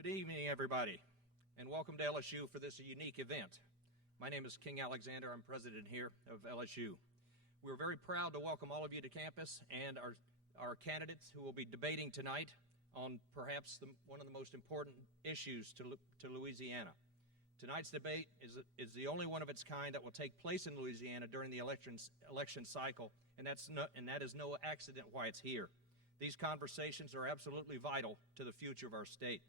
Good evening, everybody, and welcome to LSU for this unique event. My name is King Alexander. I'm president here of LSU. We're very proud to welcome all of you to campus and our candidates who will be debating tonight on perhaps one of the most important issues to Louisiana. Tonight's debate is the only one of its kind that will take place in Louisiana during the election cycle, and that is no accident why it's here. These conversations are absolutely vital to the future of our state.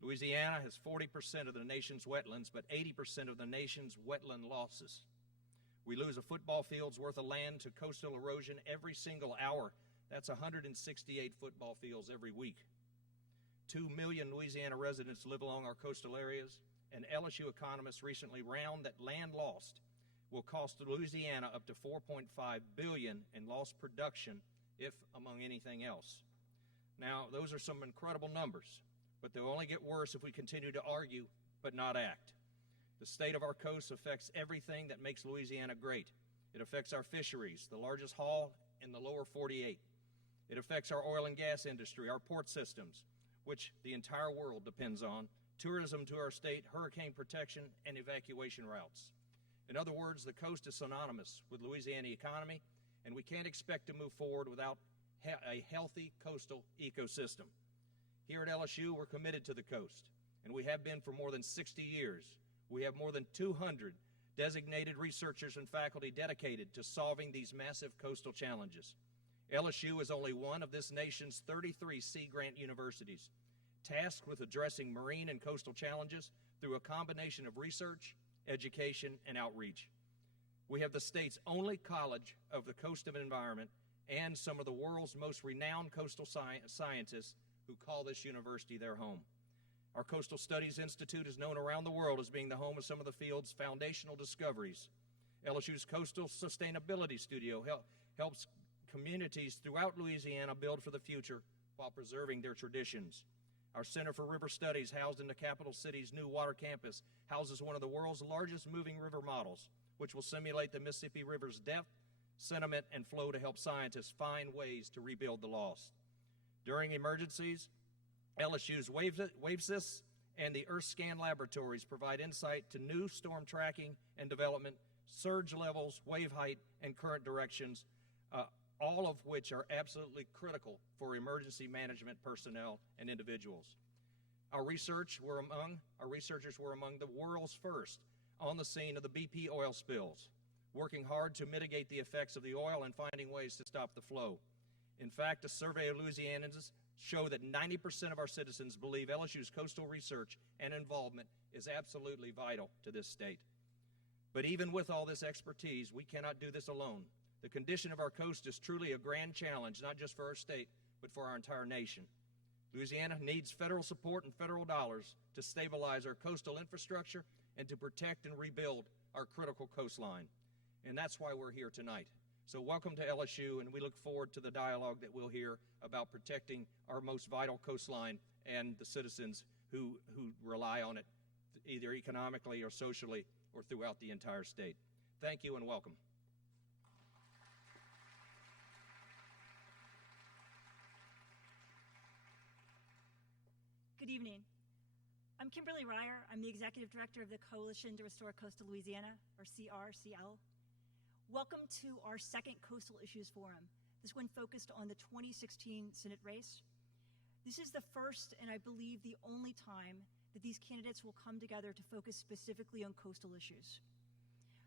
Louisiana has 40% of the nation's wetlands, but 80% of the nation's wetland losses. We lose a football field's worth of land to coastal erosion every single hour. That's 168 football fields every week. 2 million Louisiana residents live along our coastal areas, and LSU economists recently found that land lost will cost Louisiana up to $4.5 billion in lost production, if among anything else. Now, those are some incredible numbers, but they'll only get worse if we continue to argue but not act. The state of our coast affects everything that makes Louisiana great. It affects our fisheries, the largest haul in the lower 48. It affects our oil and gas industry, our port systems, which the entire world depends on, tourism to our state, hurricane protection, and evacuation routes. In other words, the coast is synonymous with Louisiana economy, and we can't expect to move forward without a healthy coastal ecosystem. Here at LSU, we're committed to the coast, and we have been for more than 60 years. We have more than 200 designated researchers and faculty dedicated to solving these massive coastal challenges. LSU is only one of this nation's 33 Sea Grant universities, tasked with addressing marine and coastal challenges through a combination of research, education, and outreach. We have the state's only college of the coast of environment and some of the world's most renowned coastal scientists who call this university their home. Our Coastal Studies Institute is known around the world as being the home of some of the field's foundational discoveries. LSU's Coastal Sustainability Studio helps communities throughout Louisiana build for the future while preserving their traditions. Our Center for River Studies, housed in the capital city's new water campus, houses one of the world's largest moving river models, which will simulate the Mississippi River's depth, sediment, and flow to help scientists find ways to rebuild the lost. During emergencies, LSU's WaveSys and the EarthScan laboratories provide insight to new storm tracking and development, surge levels, wave height, and current directions, all of which are absolutely critical for emergency management personnel and individuals. Our researchers were among the world's first on the scene of the BP oil spills, working hard to mitigate the effects of the oil and finding ways to stop the flow. In fact, a survey of Louisianans show that 90% of our citizens believe LSU's coastal research and involvement is absolutely vital to this state. But even with all this expertise, we cannot do this alone. The condition of our coast is truly a grand challenge, not just for our state, but for our entire nation. Louisiana needs federal support and federal dollars to stabilize our coastal infrastructure and to protect and rebuild our critical coastline. And that's why we're here tonight. So welcome to LSU, and we look forward to the dialogue that we'll hear about protecting our most vital coastline and the citizens who rely on it, either economically or socially or throughout the entire state. Thank you and welcome. Good evening. I'm Kimberly Reyher. I'm the Executive Director of the Coalition to Restore Coastal Louisiana, or CRCL. Welcome to our second Coastal Issues Forum. This one focused on the 2016 Senate race. This is the first, and I believe the only time, that these candidates will come together to focus specifically on coastal issues.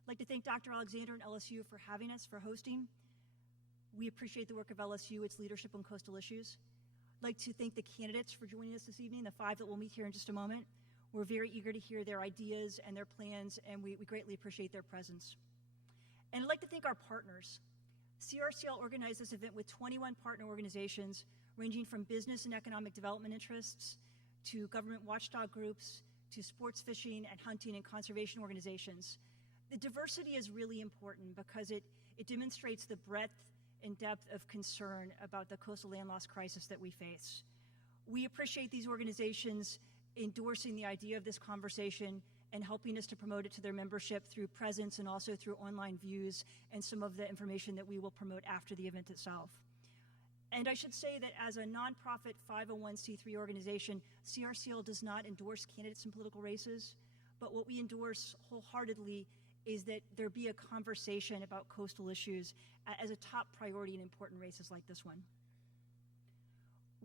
I'd like to thank Dr. Alexander and LSU for having us, for hosting. We appreciate the work of LSU, its leadership on coastal issues. I'd like to thank the candidates for joining us this evening, the 5 that we'll meet here in just a moment. We're very eager to hear their ideas and their plans, and we greatly appreciate their presence. And I'd like to thank our partners. CRCL organized this event with 21 partner organizations ranging from business and economic development interests to government watchdog groups to sports fishing and hunting and conservation organizations. The diversity is really important because it demonstrates the breadth and depth of concern about the coastal land loss crisis that we face. We appreciate these organizations endorsing the idea of this conversation and helping us to promote it to their membership through presence and also through online views and some of the information that we will promote after the event itself. And I should say that as a nonprofit 501c3 organization, CRCL does not endorse candidates in political races, but what we endorse wholeheartedly is that there be a conversation about coastal issues as a top priority in important races like this one.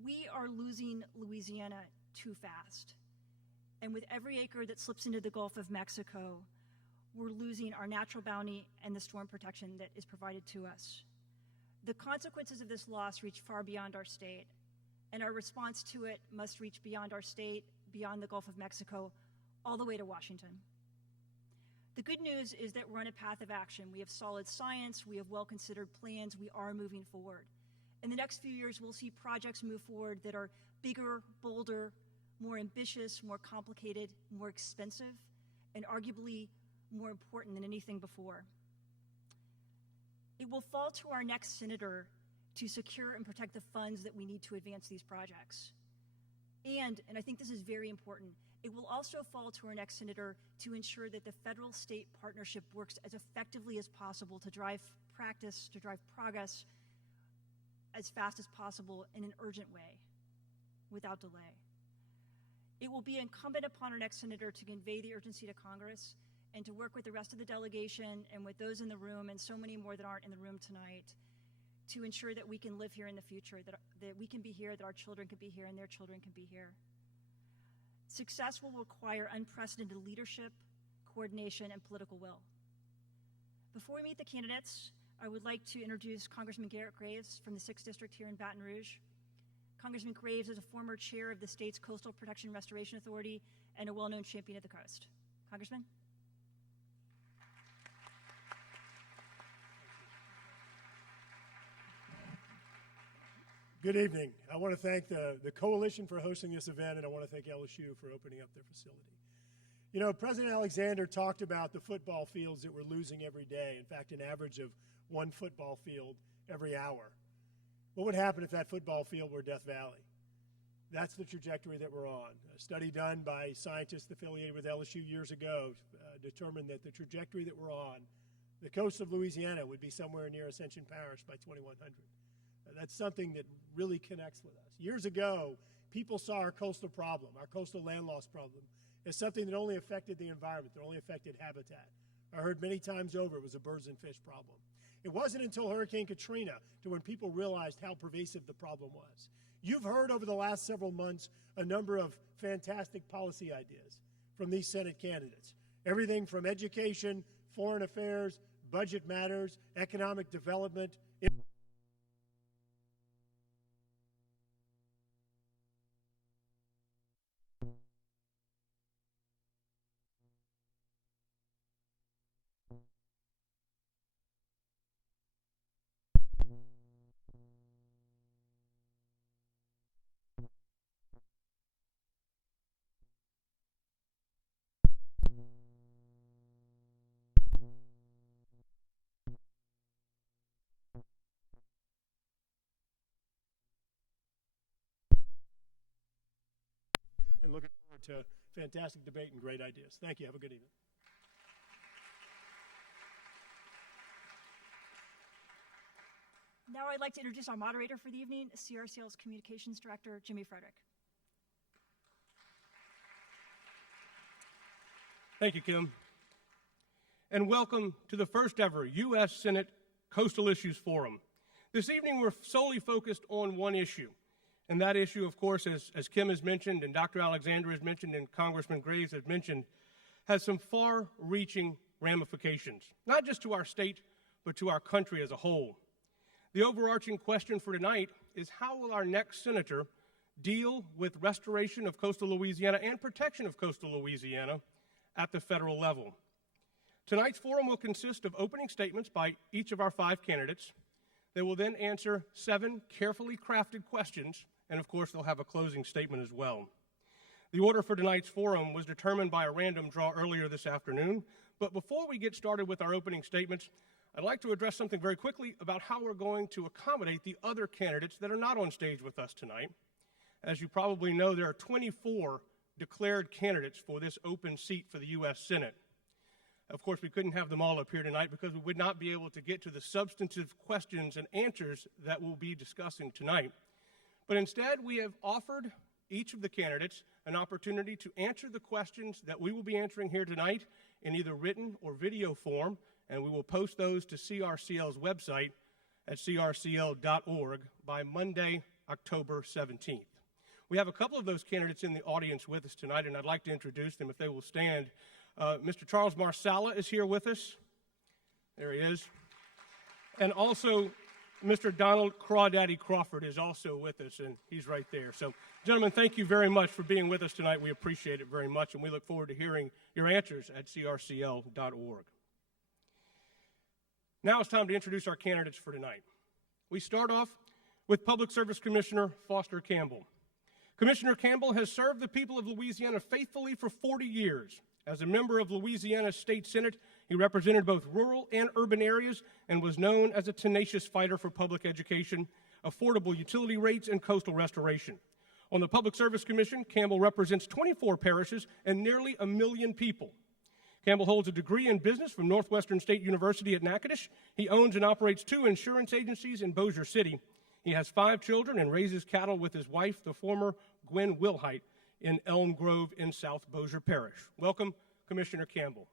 We are losing Louisiana too fast. And with every acre that slips into the Gulf of Mexico, we're losing our natural bounty and the storm protection that is provided to us. The consequences of this loss reach far beyond our state, and our response to it must reach beyond our state, beyond the Gulf of Mexico, all the way to Washington. The good news is that we're on a path of action. We have solid science, we have well-considered plans, we are moving forward. In the next few years, we'll see projects move forward that are bigger, bolder, more ambitious, more complicated, more expensive, and arguably more important than anything before. It will fall to our next senator to secure and protect the funds that we need to advance these projects. And I think this is very important, it will also fall to our next senator to ensure that the federal-state partnership works as effectively as possible to drive practice, to drive progress as fast as possible in an urgent way, without delay. It will be incumbent upon our next senator to convey the urgency to Congress and to work with the rest of the delegation and with those in the room and so many more that aren't in the room tonight to ensure that we can live here in the future, that we can be here, that our children can be here, and their children can be here. Success will require unprecedented leadership, coordination, and political will. Before we meet the candidates, I would like to introduce Congressman Garret from the 6th District here in Baton Rouge. Congressman Graves is a former chair of the state's Coastal Protection Restoration Authority and a well-known champion of the coast. Congressman? Good evening. I want to thank the coalition for hosting this event, and I want to thank LSU for opening up their facility. You know, President Alexander talked about the football fields that we're losing every day. In fact, an average of one football field every hour. What would happen if that football field were Death Valley? That's the trajectory that we're on. A study done by scientists affiliated with LSU years ago determined that the trajectory that we're on, the coast of Louisiana would be somewhere near Ascension Parish by 2100. That's something that really connects with us. Years ago, people saw our coastal problem, our coastal land loss problem, as something that only affected the environment, that only affected habitat. I heard many times over it was a birds and fish problem. It wasn't until Hurricane Katrina to when people realized how pervasive the problem was. You've heard over the last several months a number of fantastic policy ideas from these Senate candidates. Everything from education, foreign affairs, budget matters, economic development. And looking forward to fantastic debate and great ideas. Thank you. Have a good evening. Now I'd like to introduce our moderator for the evening, CRCL's Communications Director, Frederick. Thank you, Kim. And welcome to the first ever U.S. Senate Coastal Issues Forum. This evening we're solely focused on one issue. And that issue, of course, as Kim has mentioned and Dr. Alexander has mentioned and Congressman Graves has mentioned, has some far-reaching ramifications, not just to our state, but to our country as a whole. The overarching question for tonight is how will our next senator deal with restoration of coastal Louisiana and protection of coastal Louisiana at the federal level? Tonight's forum will consist of opening statements by each of our 5 candidates. They will then answer 7 carefully crafted questions, and of course they'll have a closing statement as well. The order for tonight's forum was determined by a random draw earlier this afternoon, but before we get started with our opening statements, I'd like to address something very quickly about how we're going to accommodate the other candidates that are not on stage with us tonight. As you probably know, there are 24 declared candidates for this open seat for the U.S. Senate. Of course, we couldn't have them all up here tonight because we would not be able to get to the substantive questions and answers that we'll be discussing tonight. But instead, we have offered each of the candidates an opportunity to answer the questions that we will be answering here tonight in either written or video form, and we will post those to CRCL's website at crcl.org by Monday, October 17th. We have a couple of those candidates in the audience with us tonight, and I'd like to introduce them if they will stand. Mr. Charles Marsala is here with us. There he is. And also, Mr. Donald Crawdaddy Crawford is also with us, and he's right there. So, gentlemen, thank you very much for being with us tonight. We appreciate it very much, and we look forward to hearing your answers at crcl.org. Now it's time to introduce our candidates for tonight. We start off with Public Service Commissioner Foster Campbell. Commissioner Campbell has served the people of Louisiana faithfully for 40 years. As a member of Louisiana's State Senate, he represented both rural and urban areas and was known as a tenacious fighter for public education, affordable utility rates, and coastal restoration. On the Public Service Commission, Campbell represents 24 parishes and nearly 1 million people. Campbell holds a degree in business from Northwestern State University at Natchitoches. He owns and operates 2 insurance agencies in Bossier City. He has 5 children and raises cattle with his wife, the former Gwen Wilhite, in Elm Grove in South Bossier Parish. Welcome, Commissioner Campbell.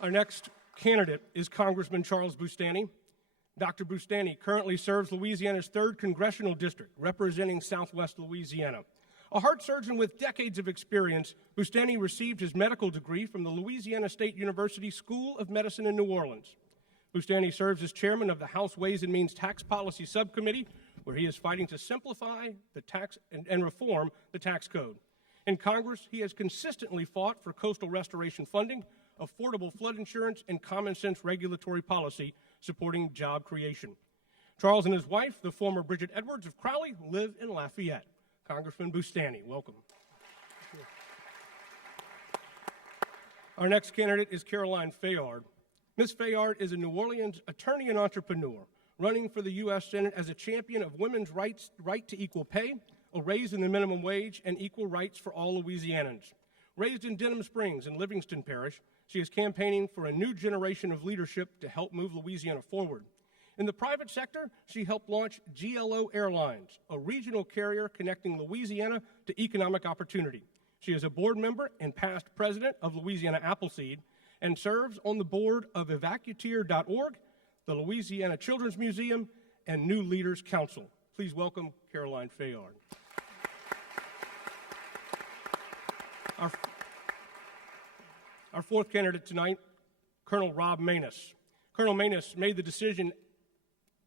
Our next candidate is Congressman Charles Bustani. Dr. Bustani currently serves Louisiana's 3rd Congressional District, representing Southwest Louisiana. A heart surgeon with decades of experience, Bustani received his medical degree from the Louisiana State University School of Medicine in New Orleans. Bustani serves as chairman of the House Ways and Means Tax Policy Subcommittee, where he is fighting to simplify the tax and reform the tax code. In Congress, he has consistently fought for coastal restoration funding, affordable flood insurance, and common sense regulatory policy supporting job creation. Charles and his wife, the former Bridget Edwards of Crowley, live in Lafayette. Congressman Bustani, welcome. Our next candidate is Caroline Fayard. Ms. Fayard is a New Orleans attorney and entrepreneur, running for the U.S. Senate as a champion of women's right to equal pay, a raise in the minimum wage, and equal rights for all Louisianans. Raised in Denham Springs and Livingston Parish, she is campaigning for a new generation of leadership to help move Louisiana forward. In the private sector, she helped launch GLO Airlines, a regional carrier connecting Louisiana to economic opportunity. She is a board member and past president of Louisiana Appleseed and serves on the board of evacueteer.org, the Louisiana Children's Museum, and New Leaders Council. Please welcome Caroline Fayard. Our fourth candidate tonight, Colonel Rob Maness. Colonel Maness made the decision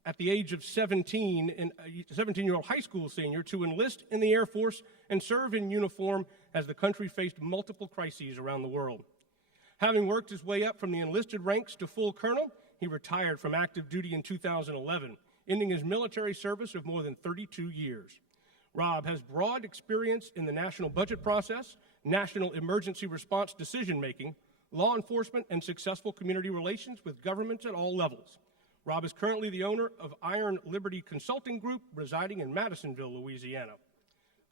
at the age of 17, a 17-year-old high school senior, to enlist in the Air Force and serve in uniform as the country faced multiple crises around the world. Having worked his way up from the enlisted ranks to full colonel, he retired from active duty in 2011, ending his military service of more than 32 years. Rob has broad experience in the national budget process, national emergency response decision-making, law enforcement, and successful community relations with governments at all levels. Rob is currently the owner of Iron Liberty Consulting Group, residing in Madisonville, Louisiana.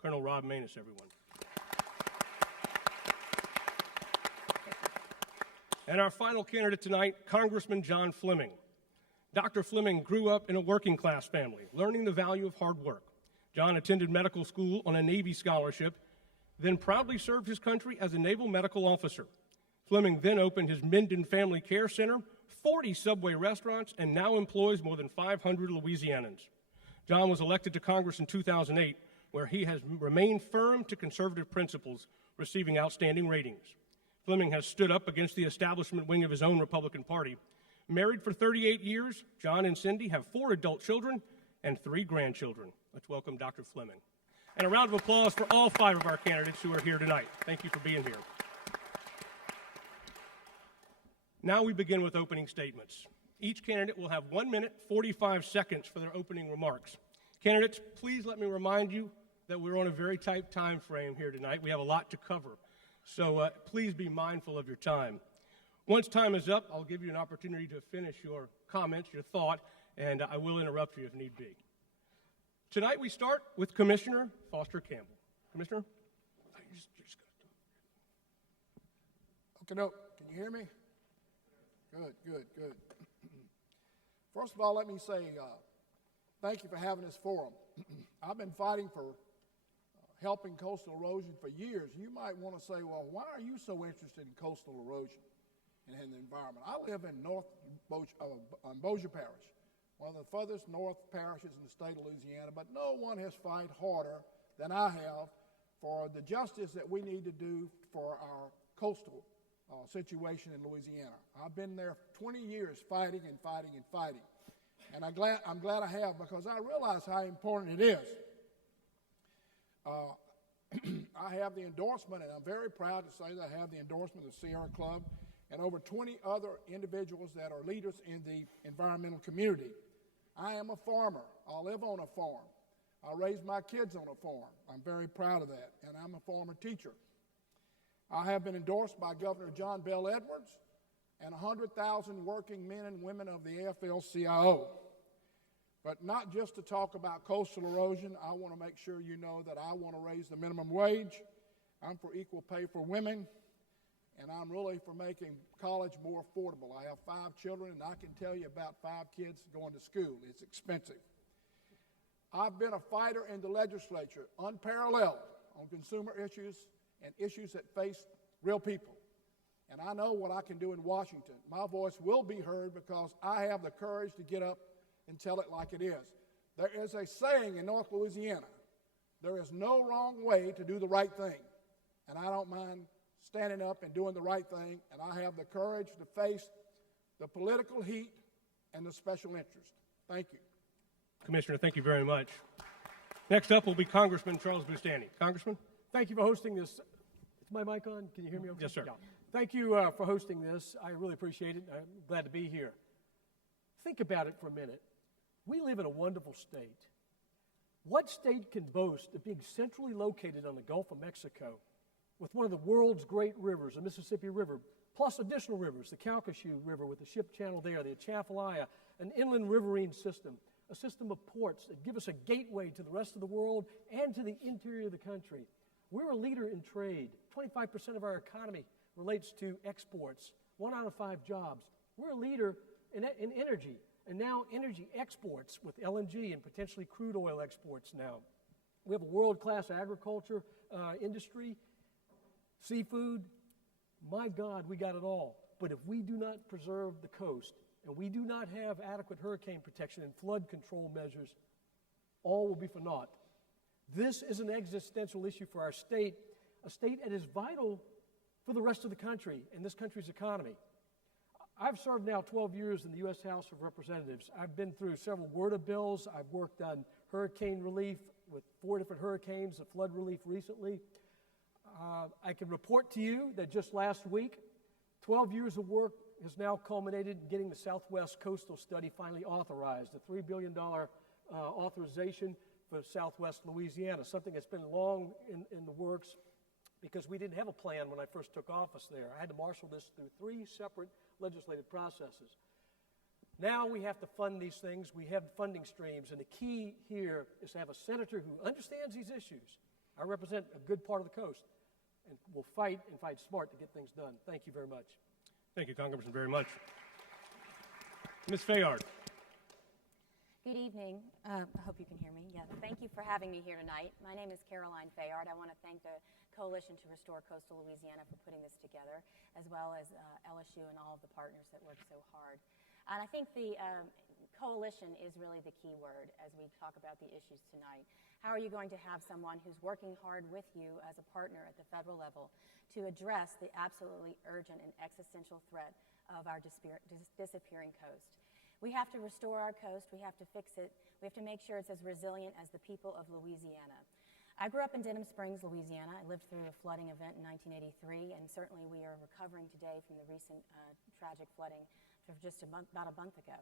Colonel Rob Maness, everyone. And our final candidate tonight, Congressman John Fleming. Dr. Fleming grew up in a working-class family, learning the value of hard work. John attended medical school on a Navy scholarship, then proudly served his country as a naval medical officer. Fleming then opened his Minden Family Care Center, 40 Subway restaurants, and now employs more than 500 Louisianans. John was elected to Congress in 2008, where he has remained firm to conservative principles, receiving outstanding ratings. Fleming has stood up against the establishment wing of his own Republican Party. Married for 38 years, John and Cindy have 4 adult children and 3 grandchildren. Let's welcome Dr. Fleming. And a round of applause for all 5 of our candidates who are here tonight. Thank you for being here. Now we begin with opening statements. Each candidate will have 1 minute, 45 seconds for their opening remarks. Candidates, please let me remind you that we're on a very tight time frame here tonight. We have a lot to cover, so please be mindful of your time. Once time is up, I'll give you an opportunity to finish your comments, your thought, and I will interrupt you if need be. Tonight we start with Commissioner Foster Campbell. Commissioner? Can you hear me? Good, good, good. First of all, let me say thank you for having this forum. I've been fighting for helping coastal erosion for years. You might want to say, well, why are you so interested in coastal erosion and in the environment? I live in Bossier Parish, one of the furthest north parishes in the state of Louisiana, but no one has fought harder than I have for the justice that we need to do for our coastal situation in Louisiana. I've been there 20 years fighting and fighting and fighting. And I'm glad I have, because I realize how important it is. I have the endorsement, and I'm very proud to say that I have the endorsement of the Sierra Club and over 20 other individuals that are leaders in the environmental community. I am a farmer. I live on a farm. I raise my kids on a farm. I'm very proud of that, and I'm a former teacher. I have been endorsed by Governor John Bell Edwards and 100,000 working men and women of the AFL-CIO. But not just to talk about coastal erosion. I want to make sure you know that I want to raise the minimum wage. I'm for equal pay for women, and I'm really for making college more affordable. I have 5 children, and I can tell you about 5 kids going to school. It's expensive. I've been a fighter in the legislature, unparalleled, on consumer issues and issues that face real people. And I know what I can do in Washington. My voice will be heard because I have the courage to get up and tell it like it is. There is a saying in North Louisiana, there is no wrong way to do the right thing. And I don't mind standing up and doing the right thing, and I have the courage to face the political heat and the special interest. Thank you. Commissioner, thank you very much. Next up will be Congressman Charles Bustani. Congressman? Thank you for hosting this. Is my mic on? Can you hear me okay? Yes, sir. Yeah. Thank you for hosting this. I really appreciate it. I'm glad to be here. Think about it for a minute. We live in a wonderful state. What state can boast of being centrally located on the Gulf of Mexico with one of the world's great rivers, the Mississippi River, plus additional rivers, the Calcasieu River with the ship channel there, the Atchafalaya, an inland riverine system, a system of ports that give us a gateway to the rest of the world and to the interior of the country. We're a leader in trade. 25% of our economy relates to exports, 1 out of 5 jobs. We're a leader in energy, and now energy exports with LNG and potentially crude oil exports now. We have a world-class agriculture industry, seafood. My God, we got it all. But if we do not preserve the coast, and we do not have adequate hurricane protection and flood control measures, all will be for naught. This is an existential issue for our state, a state that is vital for the rest of the country and this country's economy. I've served now 12 years in the U.S. House of Representatives. I've been through several WRDA bills. I've worked on hurricane relief with 4 different hurricanes, the flood relief recently. I can report to you that just last week, 12 years of work has now culminated in getting the Southwest Coastal Study finally authorized, a $3 billion authorization for Southwest Louisiana, something that's been long in the works because we didn't have a plan when I first took office there. I had to marshal this through 3 separate legislative processes. Now we have to fund these things. We have funding streams, and the key here is to have a senator who understands these issues. I represent a good part of the coast, and will fight and fight smart to get things done. Thank you very much. Thank you, Congressman, very much. Ms. Fayard. Good evening. I hope you can hear me. Yeah, thank you for having me here tonight. My name is Caroline Fayard. I want to thank the Coalition to Restore Coastal Louisiana for putting this together, as well as LSU and all of the partners that worked so hard. And I think the coalition is really the key word as we talk about the issues tonight. How are you going to have someone who's working hard with you as a partner at the federal level to address the absolutely urgent and existential threat of our disappearing coast? We have to restore our coast. We have to fix it. We have to make sure it's as resilient as the people of Louisiana. I grew up in Denham Springs, Louisiana. I lived through a flooding event in 1983, and certainly we are recovering today from the recent tragic flooding of just about a month ago.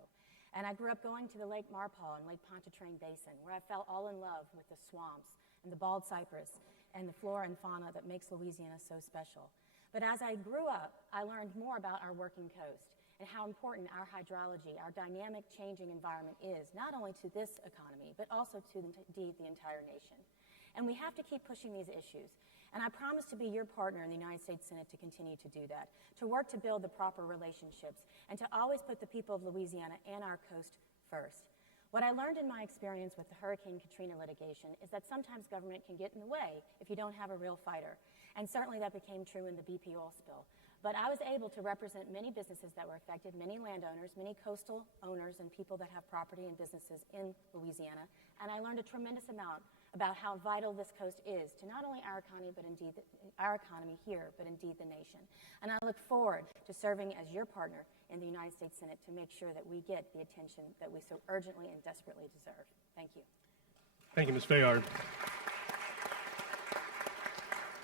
And I grew up going to the Lake Marpaw and Lake Pontchartrain Basin, where I fell all in love with the swamps and the bald cypress and the flora and fauna that makes Louisiana so special. But as I grew up, I learned more about our working coast and how important our hydrology, our dynamic changing environment is, not only to this economy, but also to, indeed, the entire nation. And we have to keep pushing these issues. And I promise to be your partner in the United States Senate to continue to do that, to work to build the proper relationships, and to always put the people of Louisiana and our coast first. What I learned in my experience with the Hurricane Katrina litigation is that sometimes government can get in the way if you don't have a real fighter. And certainly that became true in the BP oil spill. But I was able to represent many businesses that were affected, many landowners, many coastal owners, and people that have property and businesses in Louisiana. And I learned a tremendous amount about how vital this coast is to not only our economy, but indeed our economy here, but indeed the nation. And I look forward to serving as your partner in the United States Senate to make sure that we get the attention that we so urgently and desperately deserve. Thank you. Thank you, Ms. Fayard.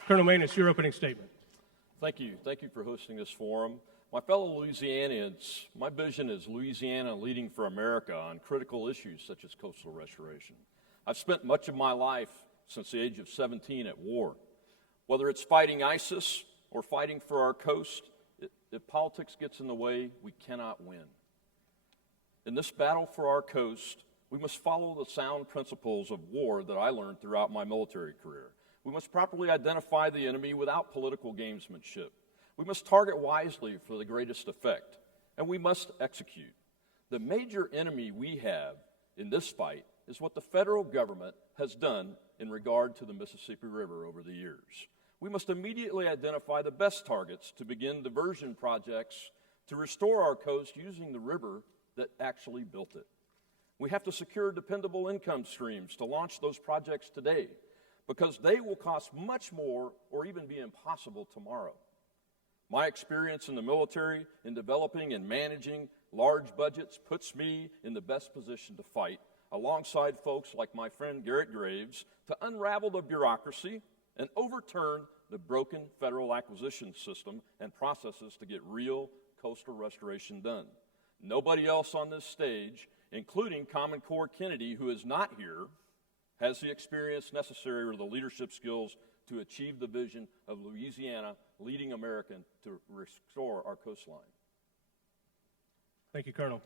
Colonel Manus, your opening statement. Thank you. Thank you for hosting this forum. My fellow Louisianians, my vision is Louisiana leading for America on critical issues such as coastal restoration. I've spent much of my life since the age of 17 at war. Whether it's fighting ISIS or fighting for our coast, if politics gets in the way, we cannot win. In this battle for our coast, we must follow the sound principles of war that I learned throughout my military career. We must properly identify the enemy without political gamesmanship. We must target wisely for the greatest effect, and we must execute. The major enemy we have in this fight is what the federal government has done in regard to the Mississippi River over the years. We must immediately identify the best targets to begin diversion projects to restore our coast using the river that actually built it. We have to secure dependable income streams to launch those projects today, because they will cost much more or even be impossible tomorrow. My experience in the military in developing and managing large budgets puts me in the best position to fight alongside folks like my friend Garret to unravel the bureaucracy and overturn the broken federal acquisition system and processes to get real coastal restoration done. Nobody else on this stage, including Common Core Kennedy, who is not here, has the experience necessary or the leadership skills to achieve the vision of Louisiana leading America to restore our coastline. Thank you, Colonel.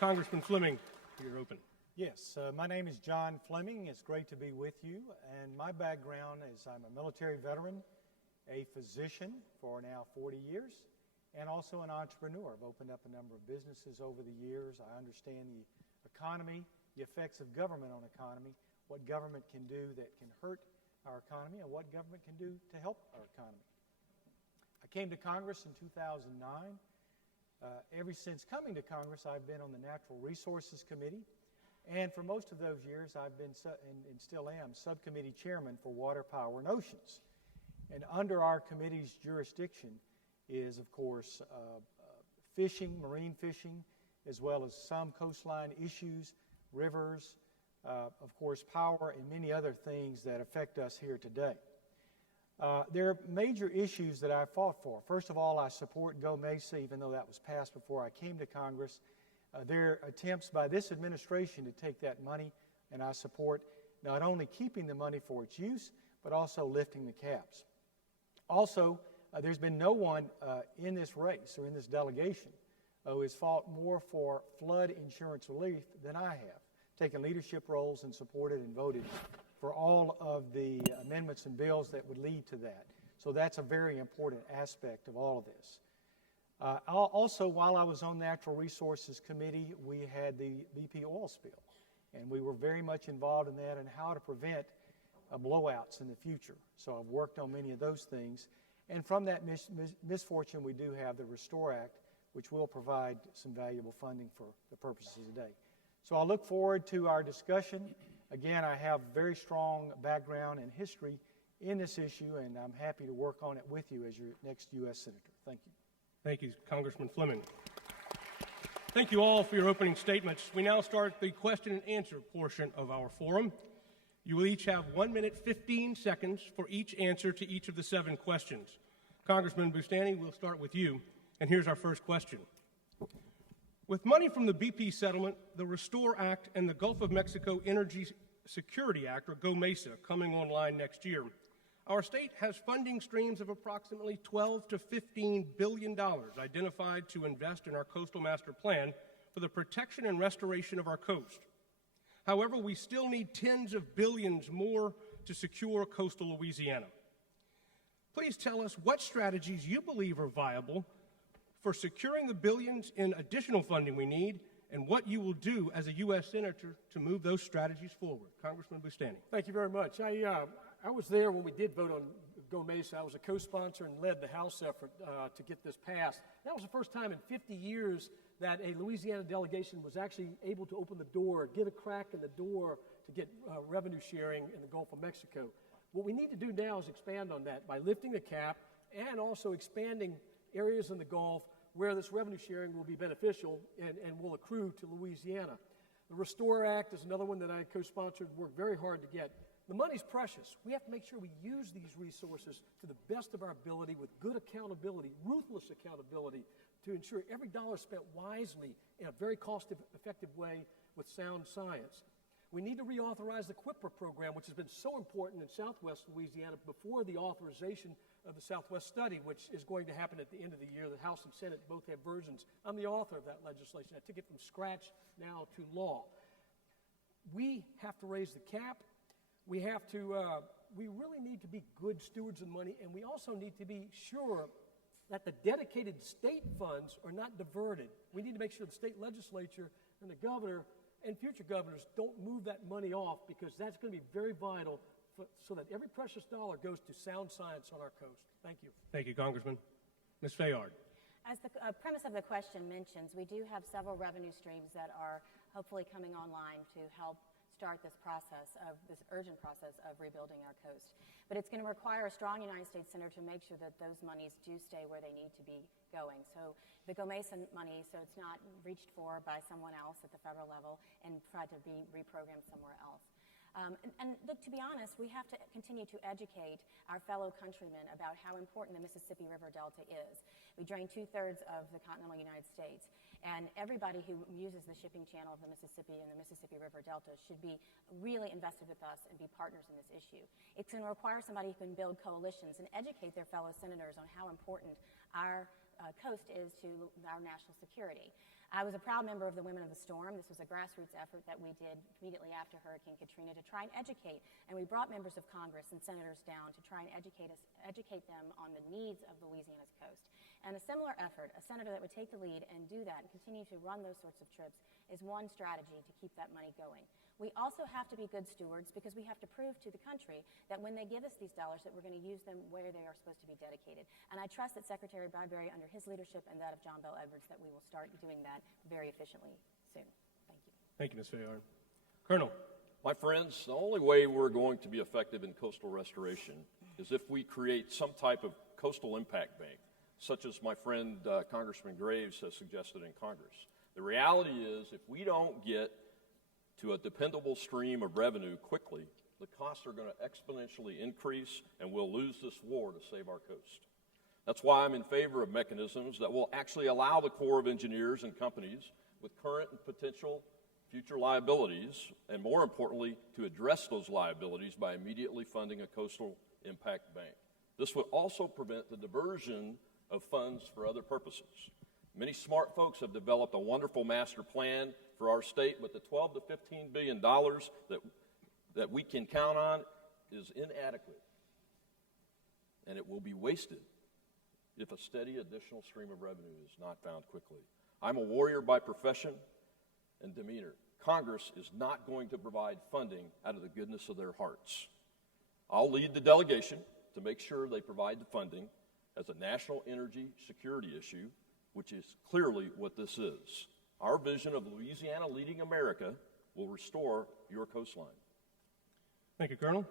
Congressman Fleming, you're open. Yes, my name is John Fleming. It's great to be with you. And my background is I'm a military veteran, a physician for now 40 years, and also an entrepreneur. I've opened up a number of businesses over the years. I understand the economy, the effects of government on economy, what government can do that can hurt our economy, and what government can do to help our economy. I came to Congress in 2009. Ever since coming to Congress, I've been on the Natural Resources Committee, and for most of those years, I've been, and still am, subcommittee chairman for Water, Power, and Oceans. And under our committee's jurisdiction is, of course, fishing, marine fishing, as well as some coastline issues, rivers, of course, power, and many other things that affect us here today. There are major issues that I fought for. First of all, I support Go Mesa, even though that was passed before I came to Congress. There are attempts by this administration to take that money, and I support not only keeping the money for its use, but also lifting the caps. Also, there's been no one in this race or in this delegation who has fought more for flood insurance relief than I have, taken leadership roles and supported and voted for all of the amendments and bills that would lead to that. So that's a very important aspect of all of this. Also, while I was on Natural Resources Committee, we had the BP oil spill, and we were very much involved in that and how to prevent blowouts in the future. So I've worked on many of those things. And from that misfortune, we do have the Restore Act, which will provide some valuable funding for the purposes of today. So I look forward to our discussion. Again, I have very strong background and history in this issue, and I'm happy to work on it with you as your next U.S. Senator. Thank you. Thank you, Congressman Fleming. Thank you all for your opening statements. We now start the question and answer portion of our forum. You will each have 1 minute, 15 seconds for each answer to each of the 7 questions. Congressman Boustany, we'll start with you. And here's our first question. With money from the BP settlement, the Restore Act, and the Gulf of Mexico Energy Security Act, or Go Mesa, coming online next year, our state has funding streams of approximately $12 to $15 billion identified to invest in our Coastal Master Plan for the protection and restoration of our coast. However, we still need tens of billions more to secure coastal Louisiana. Please tell us what strategies you believe are viable for securing the billions in additional funding we need, and what you will do as a U.S. Senator to move those strategies forward. Congressman Bustani. Thank you very much. I was there when we did vote on Go Mesa. I was a co-sponsor and led the House effort to get this passed. That was the first time in 50 years that a Louisiana delegation was actually able to open the door, get a crack in the door to get revenue sharing in the Gulf of Mexico. What we need to do now is expand on that by lifting the cap and also expanding areas in the Gulf where this revenue sharing will be beneficial and will accrue to Louisiana. The Restore Act is another one that I co-sponsored, worked very hard to get. The money's precious. We have to make sure we use these resources to the best of our ability with good accountability, ruthless accountability, to ensure every dollar is spent wisely in a very cost-effective way with sound science. We need to reauthorize the QIPRA program, which has been so important in southwest Louisiana before the authorization of the Southwest Study, which is going to happen at the end of the year. The House and Senate both have versions. I'm the author of that legislation. I took it from scratch now to law. We have to raise the cap. We really need to be good stewards of money, and we also need to be sure that the dedicated state funds are not diverted. We need to make sure the state legislature and the governor and future governors don't move that money off, because that's going to be very vital so that every precious dollar goes to sound science on our coast. Thank you. Thank you, Congressman. Ms. Fayard. As the premise of the question mentions, we do have several revenue streams that are hopefully coming online to help start this urgent process of rebuilding our coast. But it's going to require a strong United States Senator to make sure that those monies do stay where they need to be going. So the Go Mesa money, so it's not reached for by someone else at the federal level and tried to be reprogrammed somewhere else. And look, to be honest, we have to continue to educate our fellow countrymen about how important the Mississippi River Delta is. We drain 2/3 of the continental United States, and everybody who uses the shipping channel of the Mississippi and the Mississippi River Delta should be really invested with us and be partners in this issue. It's going to require somebody who can build coalitions and educate their fellow senators on how important our coast is to our national security. I was a proud member of the Women of the Storm. This was a grassroots effort that we did immediately after Hurricane Katrina to try and educate, and we brought members of Congress and senators down to try and educate them on the needs of Louisiana's coast. And a similar effort, a senator that would take the lead and do that and continue to run those sorts of trips, is one strategy to keep that money going. We also have to be good stewards, because we have to prove to the country that when they give us these dollars that we're going to use them where they are supposed to be dedicated. And I trust that Secretary Bradbury, under his leadership and that of John Bell Edwards, that we will start doing that very efficiently soon. Thank you. Thank you, Ms. Fayard. Colonel. My friends, the only way we're going to be effective in coastal restoration is if we create some type of coastal impact bank, such as my friend Congressman Graves has suggested in Congress. The reality is, if we don't get to a dependable stream of revenue quickly, the costs are going to exponentially increase, and we'll lose this war to save our coast. That's why I'm in favor of mechanisms that will actually allow the Corps of Engineers and companies with current and potential future liabilities, and more importantly, to address those liabilities by immediately funding a coastal impact bank. This would also prevent the diversion of funds for other purposes. Many smart folks have developed a wonderful master plan for our state, but the $12 to $15 billion that we can count on is inadequate, and it will be wasted if a steady additional stream of revenue is not found quickly. I'm a warrior by profession and demeanor. Congress is not going to provide funding out of the goodness of their hearts. I'll lead the delegation to make sure they provide the funding as a national energy security issue, which is clearly what this is. Our vision of Louisiana leading America will restore your coastline. Thank you, Colonel.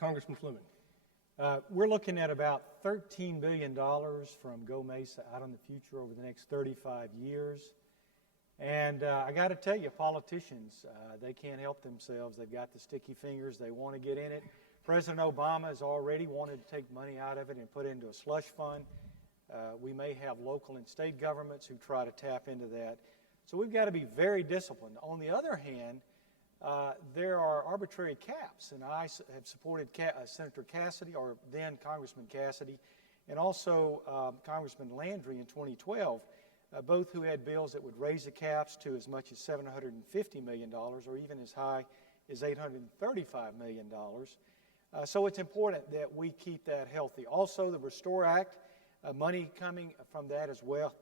Congressman Fleming. We're looking at about $13 billion from Go Mesa out in the future over the next 35 years. And I got to tell you, politicians, they can't help themselves. They've got the sticky fingers. They want to get in it. President Obama has already wanted to take money out of it and put it into a slush fund. We may have local and state governments who try to tap into that. So we've got to be very disciplined. On the other hand, there are arbitrary caps, and I have supported Senator Cassidy, or then Congressman Cassidy, and also Congressman Landry in 2012, both who had bills that would raise the caps to as much as $750 million, or even as high is $835 million. So it's important that we keep that healthy. Also, the Restore Act, money coming from that as well.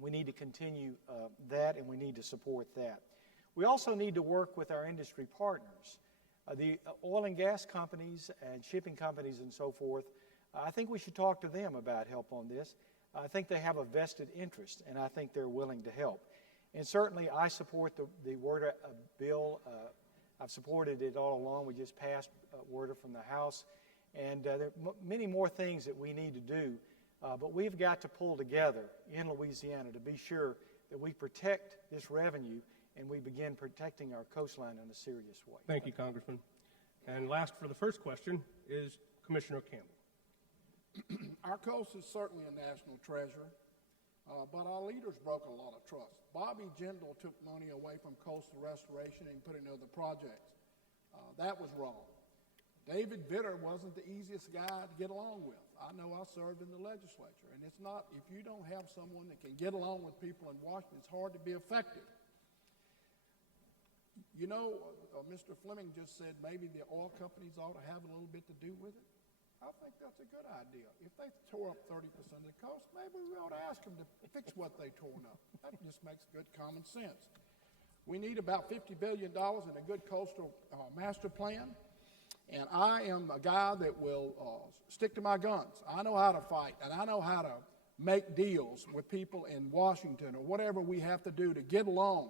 We need to continue that, and we need to support that. We also need to work with our industry partners. The oil and gas companies and shipping companies and so forth, I think we should talk to them about help on this. I think they have a vested interest, and I think they're willing to help. And certainly, I support the WRDA bill. I've supported it all along. We just passed WRDA from the House. And there are many more things that we need to do. But we've got to pull together in Louisiana to be sure that we protect this revenue and we begin protecting our coastline in a serious way. Thank you, Congressman. And last for the first question is Commissioner Campbell. Our coast is certainly a national treasure, but our leaders broke a lot of trust. Bobby Jindal took money away from coastal restoration and put it into other projects. That was wrong. David Vitter wasn't the easiest guy to get along with. I know I served in the legislature, and it's not, if you don't have someone that can get along with people in Washington, it's hard to be effective. You know, Mr. Fleming just said maybe the oil companies ought to have a little bit to do with it. I think that's a good idea. If they tore up 30% of the coast, maybe we ought to ask them to fix what they tore up. That just makes good common sense. We need about $50 billion in a good coastal master plan. And I am a guy that will stick to my guns. I know how to fight, and I know how to make deals with people in Washington or whatever we have to do to get along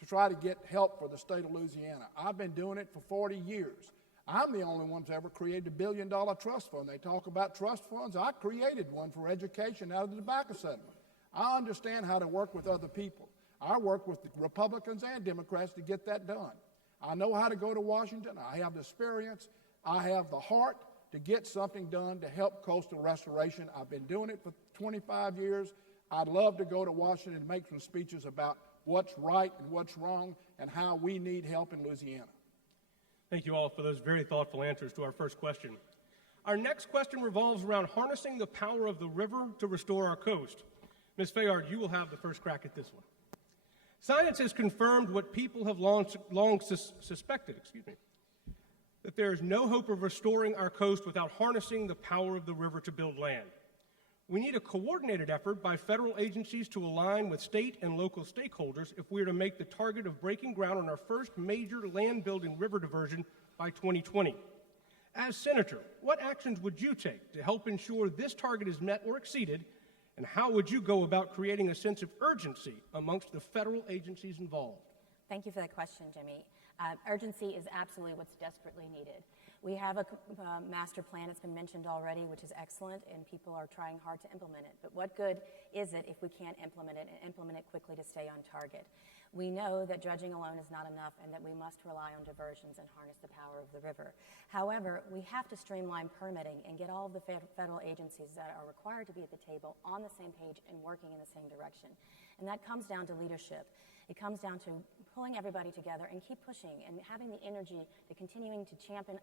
to try to get help for the state of Louisiana. I've been doing it for 40 years. I'm the only one to ever create a $1 billion trust fund. They talk about trust funds. I created one for education out of the tobacco settlement. I understand how to work with other people. I work with the Republicans and Democrats to get that done. I know how to go to Washington. I have the experience. I have the heart to get something done to help coastal restoration. I've been doing it for 25 years. I'd love to go to Washington and make some speeches about what's right and what's wrong and how we need help in Louisiana. Thank you all for those very thoughtful answers to our first question. Our next question revolves around harnessing the power of the river to restore our coast. Ms. Fayard, you will have the first crack at this one. Science has confirmed what people have long suspected, that there is no hope of restoring our coast without harnessing the power of the river to build land. We need a coordinated effort by federal agencies to align with state and local stakeholders if we are to make the target of breaking ground on our first major land-building river diversion by 2020. As Senator, what actions would you take to help ensure this target is met or exceeded, and how would you go about creating a sense of urgency amongst the federal agencies involved? Thank you for that question, Jimmy. Urgency is absolutely what's desperately needed. We have a master plan, it's been mentioned already, which is excellent, and people are trying hard to implement it. But what good is it if we can't implement it and implement it quickly to stay on target? We know that dredging alone is not enough and that we must rely on diversions and harness the power of the river. However, we have to streamline permitting and get all of the federal agencies that are required to be at the table on the same page and working in the same direction. And that comes down to leadership. It comes down to pulling everybody together and keep pushing and having the energy to continuing to champion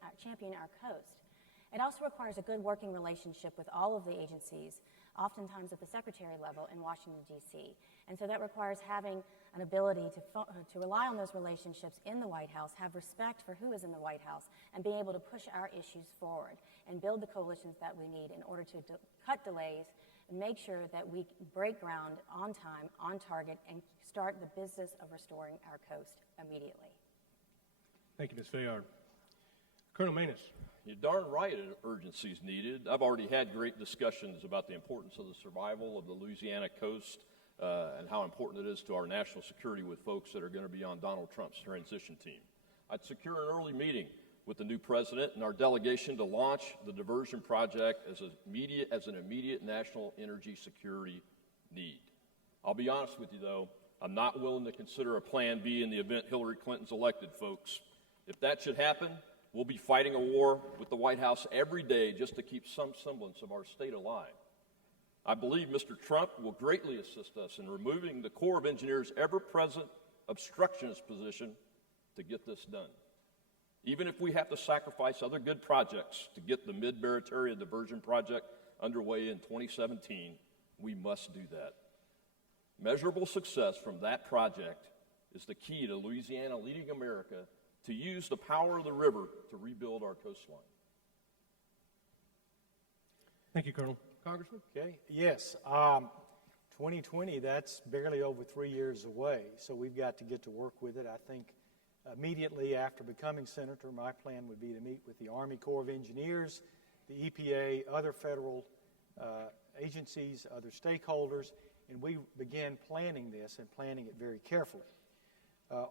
our coast. It also requires a good working relationship with all of the agencies, oftentimes at the secretary level in Washington, D.C. And so that requires having an ability to rely on those relationships in the White House, have respect for who is in the White House, and be able to push our issues forward and build the coalitions that we need in order to cut delays and make sure that we break ground on time, on target, and start the business of restoring our coast immediately. Thank you, Ms. Fayard. Colonel Manus. You're darn right urgency is needed. I've already had great discussions about the importance of the survival of the Louisiana coast and how important it is to our national security with folks that are going to be on Donald Trump's transition team. I'd secure an early meeting with the new president and our delegation to launch the diversion project as an immediate national energy security need. I'll be honest with you, though, I'm not willing to consider a plan B in the event Hillary Clinton's elected, folks. If that should happen, we'll be fighting a war with the White House every day just to keep some semblance of our state alive. I believe Mr. Trump will greatly assist us in removing the Corps of Engineers' ever-present obstructionist position to get this done. Even if we have to sacrifice other good projects to get the Mid-Barataria diversion project underway in 2017, we must do that. Measurable success from that project is the key to Louisiana leading America to use the power of the river to rebuild our coastline. Thank you, Colonel. Congressman? Okay, yes. 2020, that's barely over 3 years away, so we've got to get to work with it. I think immediately after becoming senator, my plan would be to meet with the Army Corps of Engineers, the EPA, other federal agencies, other stakeholders, and we began planning this and planning it very carefully.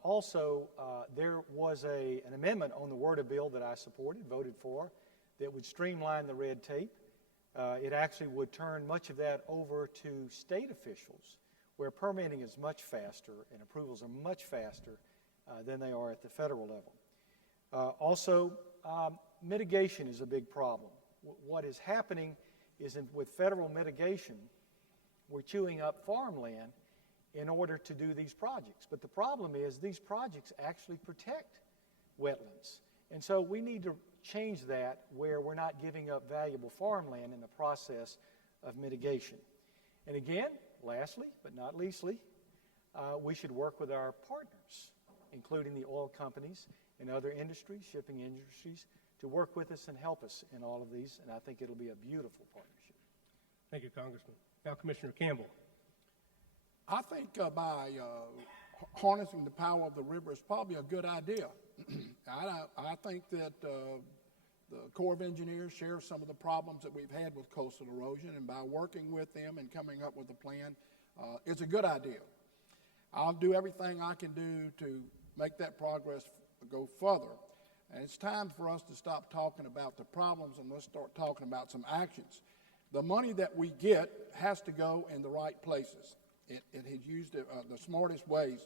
Also, there was an amendment on the WRDA bill that I supported, voted for, that would streamline the red tape. It actually would turn much of that over to state officials, where permitting is much faster and approvals are much faster than they are at the federal level. Also, mitigation is a big problem. What is happening is with federal mitigation, we're chewing up farmland in order to do these projects. But the problem is these projects actually protect wetlands. And so we need to change that where we're not giving up valuable farmland in the process of mitigation. And again, lastly, but not leastly, we should work with our partners, including the oil companies and other industries, shipping industries, to work with us and help us in all of these, and I think it'll be a beautiful partnership. Thank you, Congressman. Now, Commissioner Campbell. I think by harnessing the power of the river is probably a good idea. I think that the Corps of Engineers shares some of the problems that we've had with coastal erosion, and by working with them and coming up with a plan, it's a good idea. I'll do everything I can do to make that progress go further. And it's time for us to stop talking about the problems and let's start talking about some actions. The money that we get has to go in the right places. It has used the smartest ways,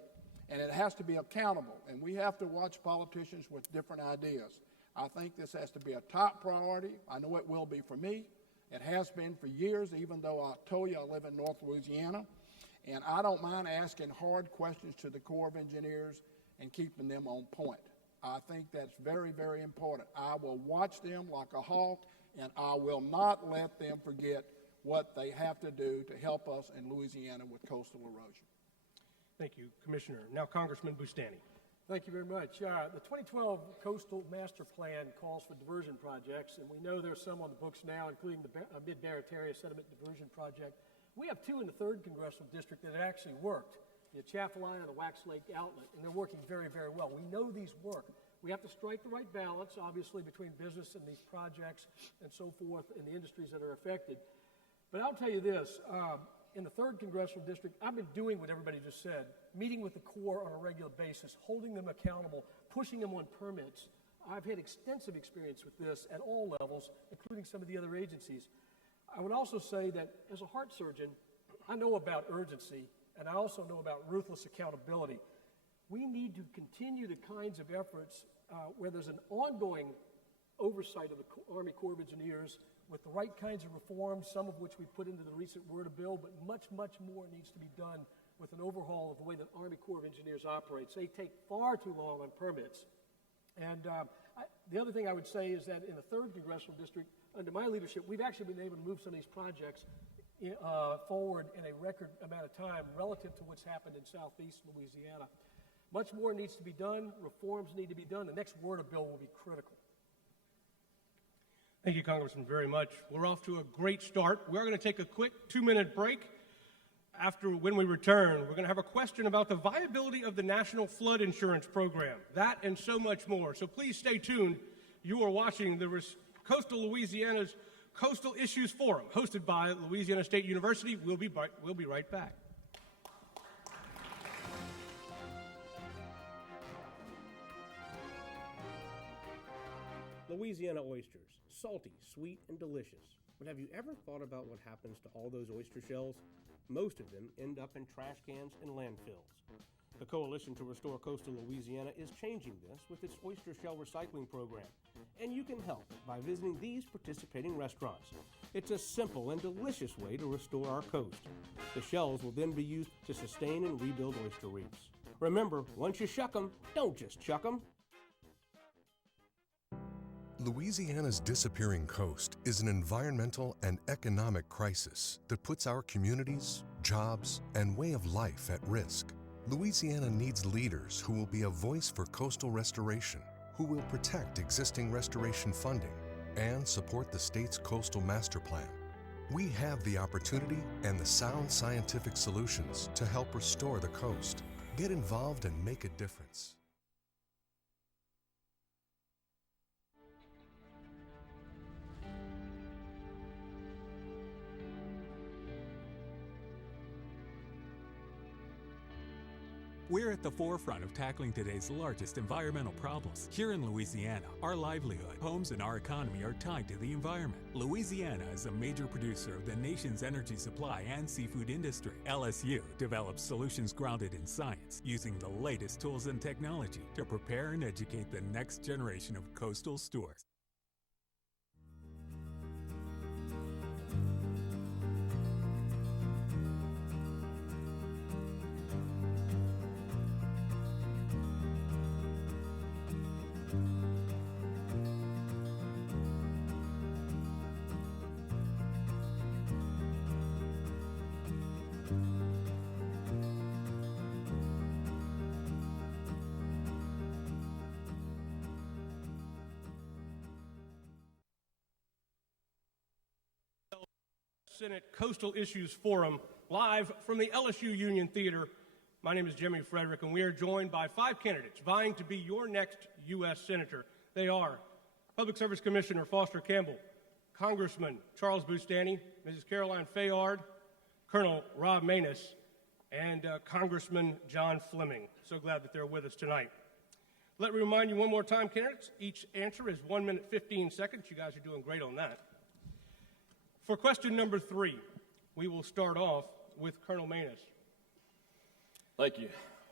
and it has to be accountable. And we have to watch politicians with different ideas. I think this has to be a top priority. I know it will be for me. It has been for years, even though I told you I live in North Louisiana. And I don't mind asking hard questions to the Corps of Engineers and keeping them on point. I think that's very, very important. I will watch them like a hawk, and I will not let them forget what they have to do to help us in Louisiana with coastal erosion. Thank you, Commissioner. Now, Congressman Bustani. Thank you very much. The 2012 Coastal Master Plan calls for diversion projects, and we know there's some on the books now, including the Mid-Barrett Area Sediment Diversion Project. We have two in the 3rd Congressional District that actually worked, the Atchafalaya and the Wax Lake Outlet, and they're working very, very well. We know these work. We have to strike the right balance, obviously, between business and these projects and so forth and the industries that are affected. But I'll tell you this, in the 3rd Congressional District, I've been doing what everybody just said, meeting with the Corps on a regular basis, holding them accountable, pushing them on permits. I've had extensive experience with this at all levels, including some of the other agencies. I would also say that as a heart surgeon, I know about urgency, and I also know about ruthless accountability. We need to continue the kinds of efforts where there's an ongoing oversight of the Army Corps of Engineers with the right kinds of reforms, some of which we put into the recent WRDA bill, but much, much more needs to be done with an overhaul of the way that Army Corps of Engineers operates. They take far too long on permits. And the other thing I would say is that in the 3rd Congressional District, under my leadership, we've actually been able to move some of these projects forward in a record amount of time relative to what's happened in southeast Louisiana. Much more needs to be done. Reforms need to be done. The next WRDA bill will be critical. Thank you, Congressman, very much. We're off to a great start. We're going to take a quick 2-minute break. When we return, we're going to have a question about the viability of the National Flood Insurance Program. That and so much more. So please stay tuned. You are watching the Coastal Louisiana's Coastal Issues Forum, hosted by Louisiana State University. We'll be right back. Louisiana oysters, salty, sweet, and delicious. But have you ever thought about what happens to all those oyster shells? Most of them end up in trash cans and landfills. The Coalition to Restore Coastal Louisiana is changing this with its oyster shell recycling program. And you can help by visiting these participating restaurants. It's a simple and delicious way to restore our coast. The shells will then be used to sustain and rebuild oyster reefs. Remember, once you shuck them, don't just chuck them. Louisiana's disappearing coast is an environmental and economic crisis that puts our communities, jobs, and way of life at risk. Louisiana needs leaders who will be a voice for coastal restoration, who will protect existing restoration funding, and support the state's coastal master plan. We have the opportunity and the sound scientific solutions to help restore the coast. Get involved and make a difference. We're at the forefront of tackling today's largest environmental problems. Here in Louisiana, our livelihood, homes, and our economy are tied to the environment. Louisiana is a major producer of the nation's energy supply and seafood industry. LSU develops solutions grounded in science, using the latest tools and technology to prepare and educate the next generation of coastal stewards. Senate Coastal Issues Forum, live from the LSU Union Theater. My name is Jimmy Frederick, and we are joined by 5 candidates vying to be your next U.S. Senator. They are Public Service Commissioner Foster Campbell, Congressman Charles Bustani, Mrs. Caroline Fayard, Colonel Rob Maness, and Congressman John Fleming. So glad that they're with us tonight. Let me remind you one more time, candidates, each answer is 1 minute, 15 seconds. You guys are doing great on that. For question number 3, we will start off with Colonel Maness. Thank you.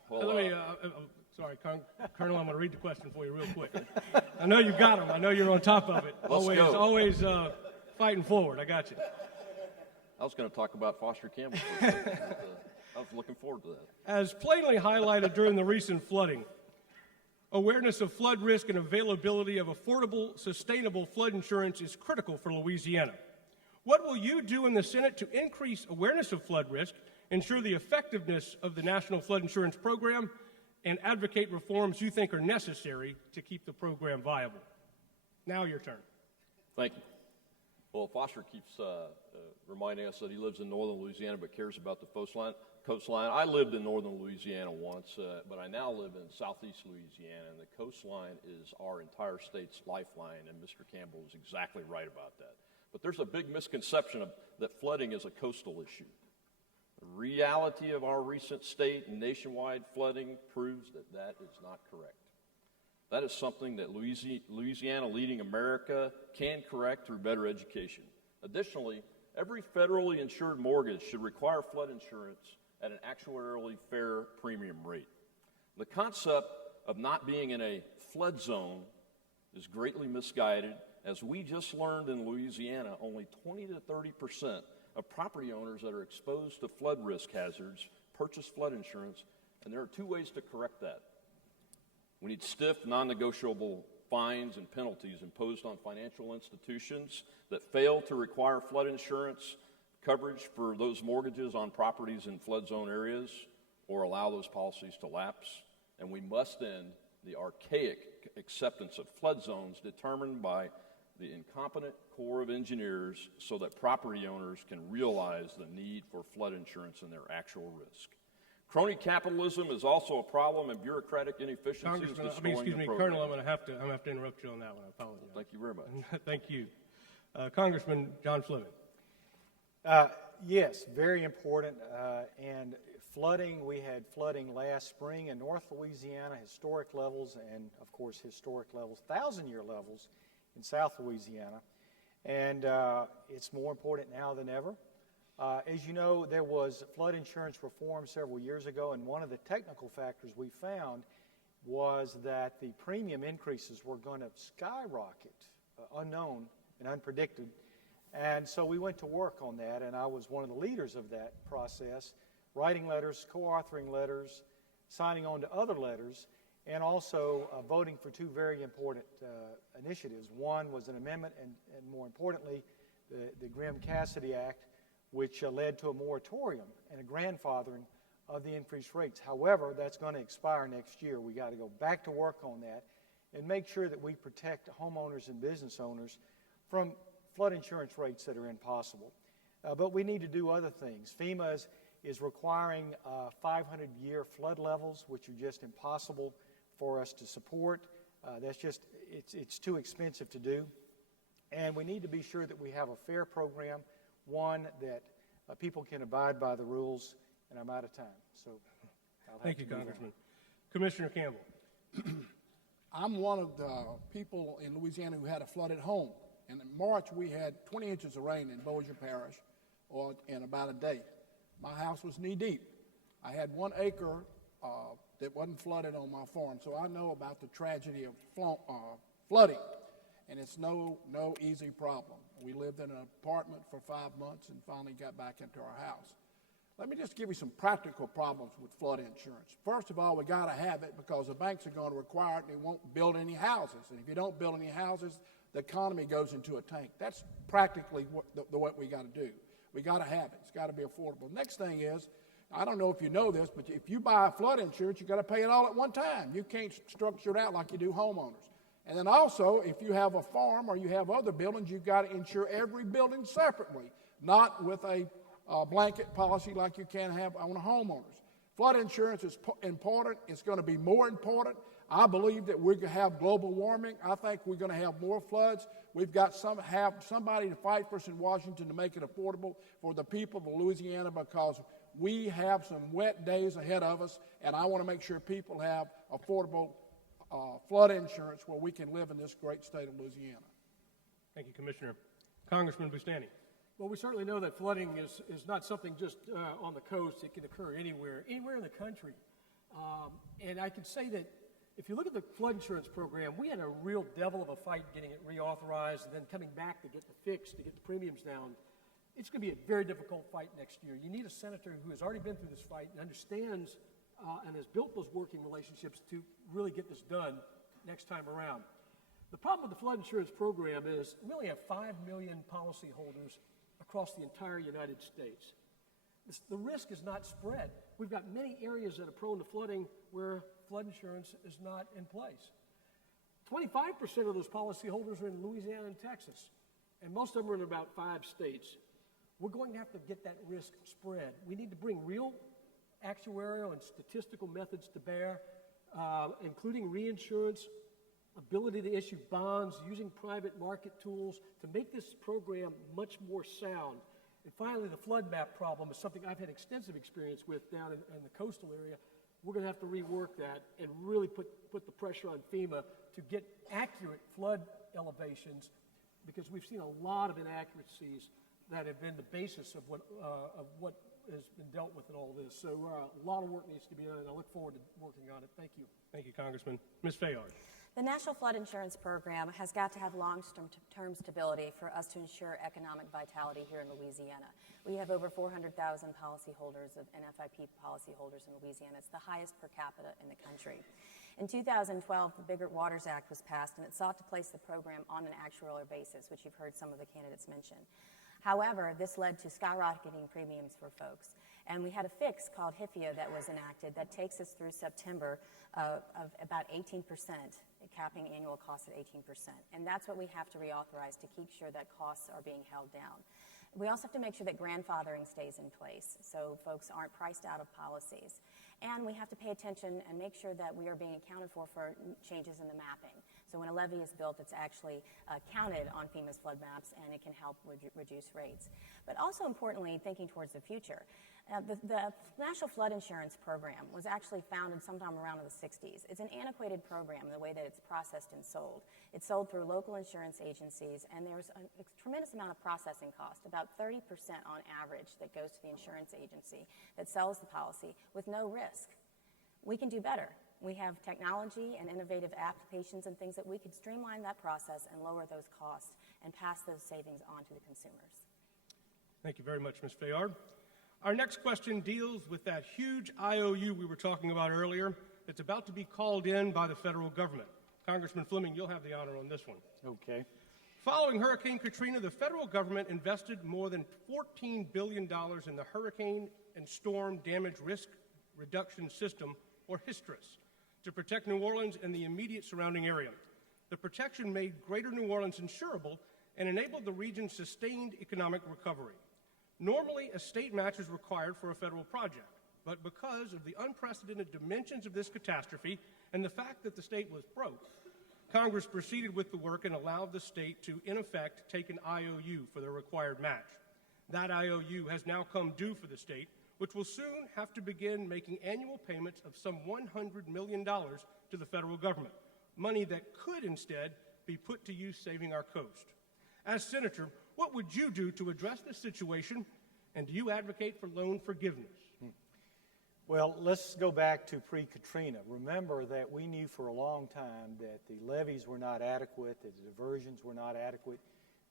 Well, Sorry, Colonel, I'm going to read the question for you real quick. I know you got them. I know you're on top of it. Always fighting forward. I got you. I was going to talk about Foster Campbell for a second. I was looking forward to that. As plainly highlighted during the recent flooding, awareness of flood risk and availability of affordable, sustainable flood insurance is critical for Louisiana. What will you do in the Senate to increase awareness of flood risk, ensure the effectiveness of the National Flood Insurance Program, and advocate reforms you think are necessary to keep the program viable? Now your turn. Thank you. Well, Foster keeps reminding us that he lives in northern Louisiana but cares about the coastline. I lived in northern Louisiana once, but I now live in southeast Louisiana, and the coastline is our entire state's lifeline, and Mr. Campbell is exactly right about that. But there's a big misconception that flooding is a coastal issue. The reality of our recent state and nationwide flooding proves that that is not correct. That is something that Louisiana leading America can correct through better education. Additionally, every federally insured mortgage should require flood insurance at an actuarially fair premium rate. The concept of not being in a flood zone is greatly misguided. As we just learned in Louisiana, only 20 to 30% of property owners that are exposed to flood risk hazards purchase flood insurance, and there are 2 ways to correct that. We need stiff, non-negotiable fines and penalties imposed on financial institutions that fail to require flood insurance coverage for those mortgages on properties in flood zone areas or allow those policies to lapse. And we must end the archaic acceptance of flood zones determined by the incompetent Corps of Engineers so that property owners can realize the need for flood insurance and their actual risk. Crony capitalism is also a problem, and bureaucratic inefficiency is destroying the program. Colonel, I'm going to have to interrupt you on that one. I apologize. Thank you very much. Thank you. Congressman John Fleming. Yes, very important. And flooding, we had flooding last spring in North Louisiana, historic levels, and of course historic levels, 1,000-year levels in South Louisiana. And it's more important now than ever. As you know, there was flood insurance reform several years ago, and one of the technical factors we found was that the premium increases were going to skyrocket, unknown and unpredicted. And so we went to work on that, and I was one of the leaders of that process, writing letters, co-authoring letters, signing on to other letters, and also voting for 2 very important initiatives. One was an amendment, and more importantly, the Grimm-Cassidy Act, which led to a moratorium and a grandfathering of the increased rates. However, that's going to expire next year. We got to go back to work on that and make sure that we protect homeowners and business owners from flood insurance rates that are impossible. But we need to do other things. FEMA is requiring 500-year flood levels, which are just impossible for us to support. It's too expensive to do. And we need to be sure that we have a fair program, one that people can abide by the rules, and I'm out of time. So Thank you, Congressman. Commissioner Campbell. I'm one of the people in Louisiana who had a flooded home. And in March, we had 20 inches of rain in Bossier Parish in about a day. My house was knee-deep. I had 1 acre that wasn't flooded on my farm, so I know about the tragedy of flooding, and it's no easy problem. We lived in an apartment for 5 months and finally got back into our house. Let me just give you some practical problems with flood insurance. First of all, we got to have it because the banks are going to require it and they won't build any houses. And if you don't build any houses, the economy goes into a tank. That's practically what we got to do. We got to have it. It's got to be affordable. Next thing is, I don't know if you know this, but if you buy flood insurance, you got to pay it all at one time. You can't structure it out like you do homeowners. And then also, if you have a farm or you have other buildings, you've got to insure every building separately, not with a blanket policy like you can have on homeowners. Flood insurance is important. It's going to be more important. I believe that we're going to have global warming. I think we're going to have more floods. We've got have somebody to fight for us in Washington to make it affordable for the people of Louisiana because we have some wet days ahead of us, and I want to make sure people have affordable flood insurance where we can live in this great state of Louisiana. Thank you, Commissioner. Congressman Bustani. Well, we certainly know that flooding is not something just on the coast. It can occur anywhere in the country. And I can say that if you look at the flood insurance program, we had a real devil of a fight getting it reauthorized and then coming back to get the fix, to get the premiums down. It's going to be a very difficult fight next year. You need a senator who has already been through this fight and understands and has built those working relationships to really get this done next time around. The problem with the flood insurance program is we only have 5 million policyholders across the entire United States. The risk is not spread. We've got many areas that are prone to flooding where flood insurance is not in place. 25% of those policyholders are in Louisiana and Texas, and most of them are in about 5 states. We're going to have to get that risk spread. We need to bring real actuarial and statistical methods to bear, including reinsurance, ability to issue bonds, using private market tools to make this program much more sound. And finally, the flood map problem is something I've had extensive experience with down in the coastal area. We're going to have to rework that and really put the pressure on FEMA to get accurate flood elevations because we've seen a lot of inaccuracies that have been the basis of what has been dealt with in all this. So a lot of work needs to be done, and I look forward to working on it. Thank you. Thank you, Congressman. Ms. Fayard. The National Flood Insurance Program has got to have long-term stability for us to ensure economic vitality here in Louisiana. We have over 400,000 policyholders of NFIP policyholders in Louisiana. It's the highest per capita in the country. In 2012, the Bigger Waters Act was passed, and it sought to place the program on an actuarial basis, which you've heard some of the candidates mention. However, this led to skyrocketing premiums for folks. And we had a fix called HIFIA that was enacted that takes us through September of about 18%, capping annual costs at 18%. And that's what we have to reauthorize to keep sure that costs are being held down. We also have to make sure that grandfathering stays in place so folks aren't priced out of policies. And we have to pay attention and make sure that we are being accounted for changes in the mapping. So when a levee is built, it's actually counted on FEMA's flood maps, and it can help reduce rates. But also importantly, thinking towards the future, the National Flood Insurance Program was actually founded sometime around the 60s. It's an antiquated program in the way that it's processed and sold. It's sold through local insurance agencies, and there's a tremendous amount of processing cost, about 30% on average, that goes to the insurance agency that sells the policy with no risk. We can do better. We have technology and innovative applications and things that we could streamline that process and lower those costs and pass those savings on to the consumers. Thank you very much, Ms. Fayard. Our next question deals with that huge IOU we were talking about earlier that's about to be called in by the federal government. Congressman Fleming, you'll have the honor on this one. Okay. Following Hurricane Katrina, the federal government invested more than $14 billion in the hurricane and storm damage risk Reduction System, or HISTRIS, to protect New Orleans and the immediate surrounding area. The protection made Greater New Orleans insurable and enabled the region's sustained economic recovery. Normally, a state match is required for a federal project, but because of the unprecedented dimensions of this catastrophe and the fact that the state was broke, Congress proceeded with the work and allowed the state to, in effect, take an IOU for the required match. That IOU has now come due for the state, which will soon have to begin making annual payments of some $100 million to the federal government, money that could instead be put to use saving our coast. As Senator, what would you do to address this situation, and do you advocate for loan forgiveness? Well, let's go back to pre-Katrina. Remember that we knew for a long time that the levees were not adequate, that the diversions were not adequate.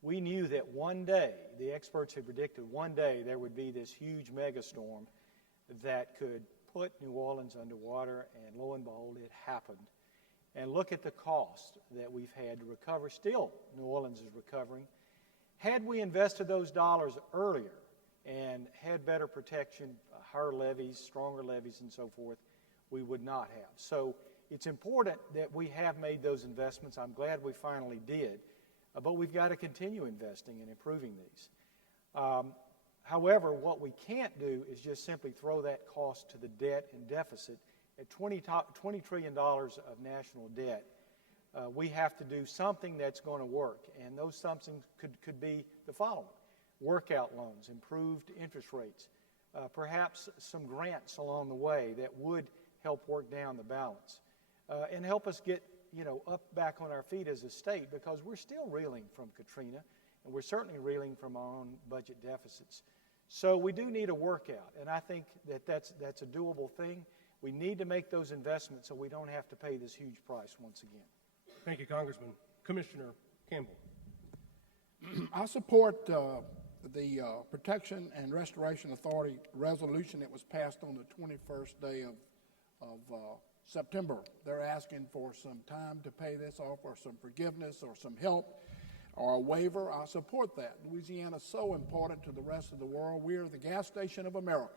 We knew that one day, the experts had predicted one day there would be this huge megastorm that could put New Orleans underwater, and lo and behold, it happened. And look at the cost that we've had to recover. Still, New Orleans is recovering. Had we invested those dollars earlier and had better protection, higher levees, stronger levees, and so forth, we would not have. So it's important that we have made those investments. I'm glad we finally did. But we've got to continue investing and improving these. However, what we can't do is just simply throw that cost to the debt and deficit. At $20 trillion of national debt, we have to do something that's going to work. And those something could be the following: workout loans, improved interest rates, perhaps some grants along the way that would help work down the balance, and help us get up back on our feet as a state, because we're still reeling from Katrina, and we're certainly reeling from our own budget deficits. So we do need a workout, and I think that that's a doable thing. We need to make those investments so we don't have to pay this huge price once again. Thank you, Congressman. Commissioner Campbell. I support the Protection and Restoration Authority resolution that was passed on the 21st day of September. They're asking for some time to pay this off, or some forgiveness, or some help, or a waiver. I support that. Louisiana is so important to the rest of the world. We are the gas station of America.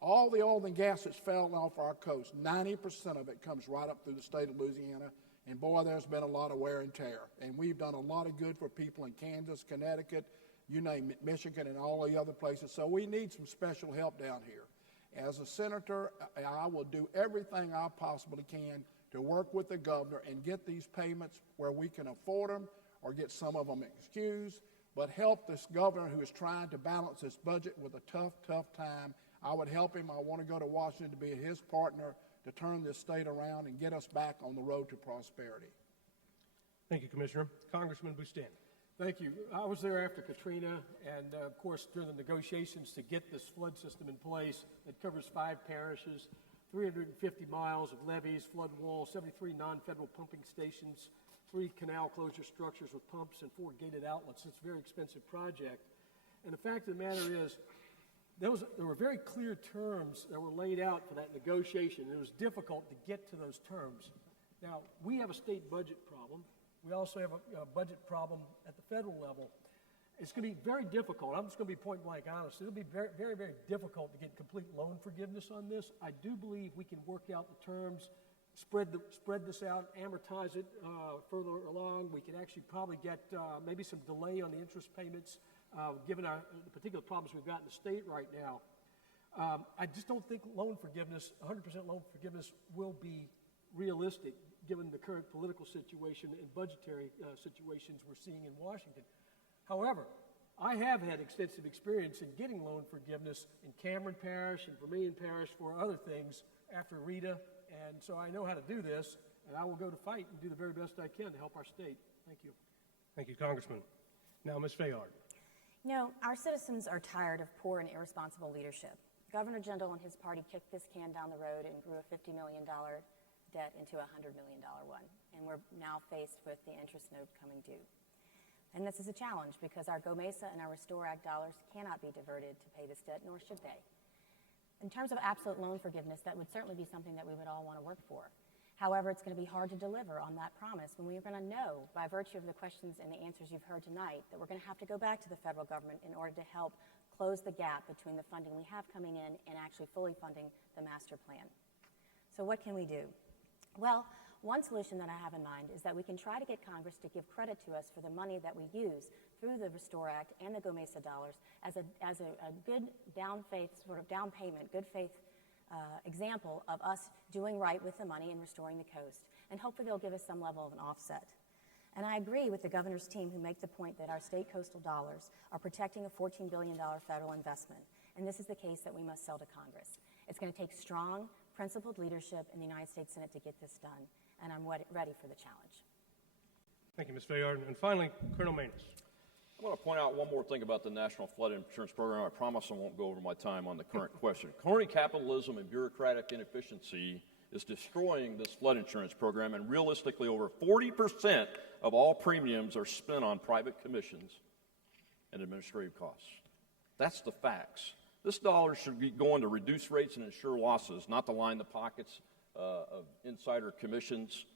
All the oil and gas that's fallen off our coast, 90% of it comes right up through the state of Louisiana. And boy, there's been a lot of wear and tear. And we've done a lot of good for people in Kansas, Connecticut, you name it, Michigan, and all the other places. So we need some special help down here. As a senator, I will do everything I possibly can to work with the governor and get these payments where we can afford them, or get some of them excused, but help this governor who is trying to balance this budget with a tough, tough time. I would help him. I want to go to Washington to be his partner to turn this state around and get us back on the road to prosperity. Thank you, Commissioner. Congressman Bustan. Thank you. I was there after Katrina, and of course during the negotiations to get this flood system in place. It covers 5 parishes, 350 miles of levees, flood walls, 73 non-federal pumping stations, 3 canal closure structures with pumps, and 4 gated outlets. It's a very expensive project. And the fact of the matter is, there were very clear terms that were laid out for that negotiation, and it was difficult to get to those terms. Now, we have a state budget problem. We also have a budget problem at the federal level. It's going to be very difficult. I'm just going to be point blank honest. It'll be very, very, very difficult to get complete loan forgiveness on this. I do believe we can work out the terms, spread this out, amortize it further along. We can actually probably get maybe some delay on the interest payments, given the particular problems we've got in the state right now. I just don't think loan forgiveness, 100% loan forgiveness, will be realistic given the current political situation and budgetary situations we're seeing in Washington. However, I have had extensive experience in getting loan forgiveness in Cameron Parish and Vermilion Parish for other things after Rita, and so I know how to do this, and I will go to fight and do the very best I can to help our state. Thank you. Thank you, Congressman. Now, Ms. Fayard. Our citizens are tired of poor and irresponsible leadership. Governor Jindal and his party kicked this can down the road and grew a $50 million debt into a $100 million one. And we're now faced with the interest note coming due. And this is a challenge because our Go Mesa and our Restore Act dollars cannot be diverted to pay this debt, nor should they. In terms of absolute loan forgiveness, that would certainly be something that we would all want to work for. However, it's going to be hard to deliver on that promise when we're going to know, by virtue of the questions and the answers you've heard tonight, that we're going to have to go back to the federal government in order to help close the gap between the funding we have coming in and actually fully funding the master plan. So what can we do? Well, one solution that I have in mind is that we can try to get Congress to give credit to us for the money that we use through the Restore Act and the Go Mesa dollars as a good down payment, good faith example of us doing right with the money and restoring the coast. And hopefully they'll give us some level of an offset. And I agree with the governor's team who make the point that our state coastal dollars are protecting a $14 billion federal investment. And this is the case that we must sell to Congress. It's going to take strong, principled leadership in the United States Senate to get this done. And I'm ready for the challenge. Thank you, Ms. Fayard. And finally, Colonel Manus. I want to point out one more thing about the National Flood Insurance Program. I promise I won't go over my time on the current question. Crony capitalism and bureaucratic inefficiency is destroying this flood insurance program, and realistically, over 40% of all premiums are spent on private commissions and administrative costs. That's the facts. This dollar should be going to reduce rates and insure losses, not to line the pockets of insider commissions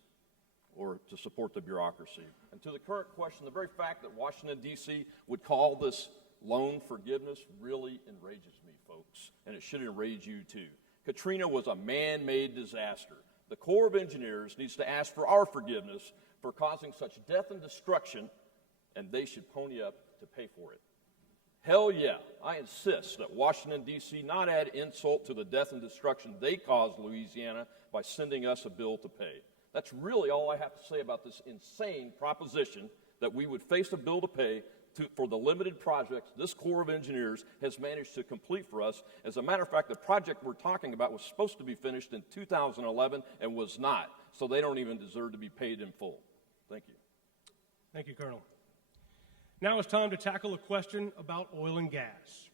or to support the bureaucracy. And to the current question, the very fact that Washington, D.C. would call this loan forgiveness really enrages me, folks, and it should enrage you too. Katrina was a man-made disaster. The Corps of Engineers needs to ask for our forgiveness for causing such death and destruction, and they should pony up to pay for it. Hell yeah, I insist that Washington, D.C. not add insult to the death and destruction they caused Louisiana by sending us a bill to pay. That's really all I have to say about this insane proposition that we would face a bill to pay for the limited projects this Corps of Engineers has managed to complete for us. As a matter of fact, the project we're talking about was supposed to be finished in 2011 and was not, so they don't even deserve to be paid in full. Thank you. Thank you, Colonel. Now it's time to tackle a question about oil and gas.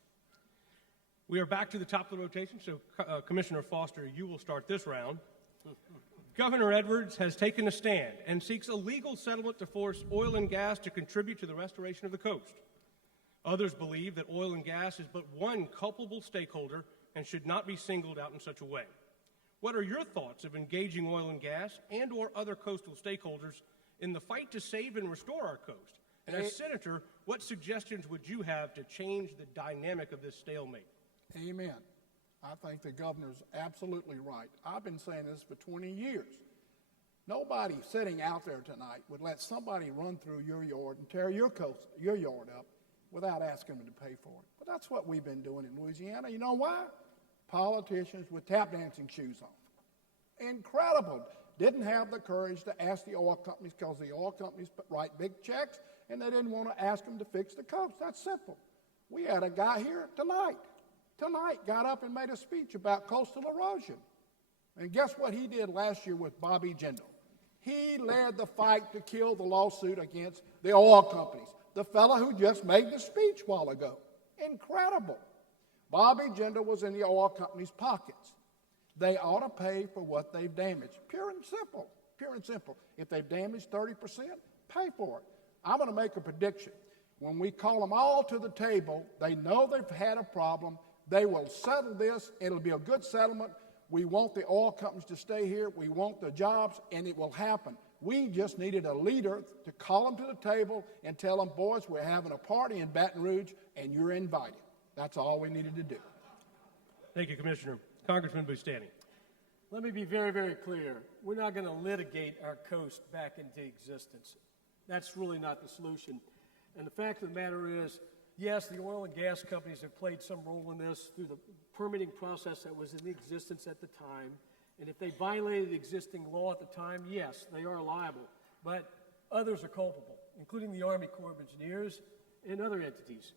We are back to the top of the rotation, so Commissioner Foster, you will start this round. Governor Edwards has taken a stand and seeks a legal settlement to force oil and gas to contribute to the restoration of the coast. Others believe that oil and gas is but one culpable stakeholder and should not be singled out in such a way. What are your thoughts of engaging oil and gas and or other coastal stakeholders in the fight to save and restore our coast? And as Senator, what suggestions would you have to change the dynamic of this stalemate? Amen. I think the governor's absolutely right. I've been saying this for 20 years. Nobody sitting out there tonight would let somebody run through your yard and tear your yard up without asking them to pay for it. But that's what we've been doing in Louisiana. You know why? Politicians with tap dancing shoes on. Incredible. Didn't have the courage to ask the oil companies because the oil companies write big checks and they didn't want to ask them to fix the coast. That's simple. We had a guy here tonight got up and made a speech about coastal erosion. And guess what he did last year with Bobby Jindal? He led the fight to kill the lawsuit against the oil companies, the fellow who just made the speech a while ago. Incredible. Bobby Jindal was in the oil companies' pockets. They ought to pay for what they've damaged. Pure and simple. Pure and simple. If they've damaged 30%, pay for it. I'm going to make a prediction. When we call them all to the table, they know they've had a problem. They will settle this. It'll be a good settlement. We want the oil companies to stay here. We want the jobs, and it will happen. We just needed a leader to call them to the table and tell them, boys, we're having a party in Baton Rouge, and you're invited. That's all we needed to do. Thank you, Commissioner. Congressman Bustani. Let me be very, very clear. We're not going to litigate our coast back into existence. That's really not the solution. And the fact of the matter is, yes, the oil and gas companies have played some role in this through the permitting process that was in existence at the time. And if they violated existing law at the time, yes, they are liable. But others are culpable, including the Army Corps of Engineers and other entities.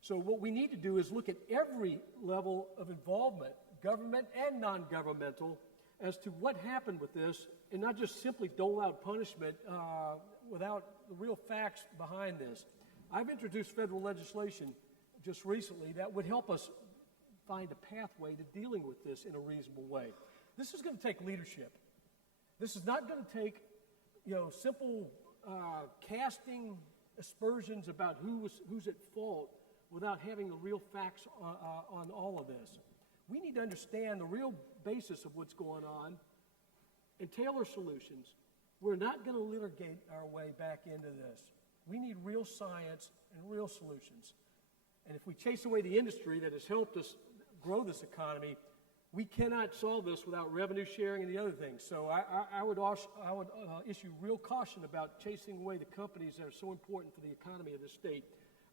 So what we need to do is look at every level of involvement, government and non-governmental, as to what happened with this, and not just simply dole out punishment without the real facts behind this. I've introduced federal legislation just recently that would help us find a pathway to dealing with this in a reasonable way. This is going to take leadership. This is not going to take, simple casting aspersions about who's at fault without having the real facts on all of this. We need to understand the real basis of what's going on and tailor solutions. We're not going to litigate our way back into this. We need real science and real solutions. And if we chase away the industry that has helped us grow this economy, we cannot solve this without revenue sharing and the other things. So I would issue real caution about chasing away the companies that are so important for the economy of the state.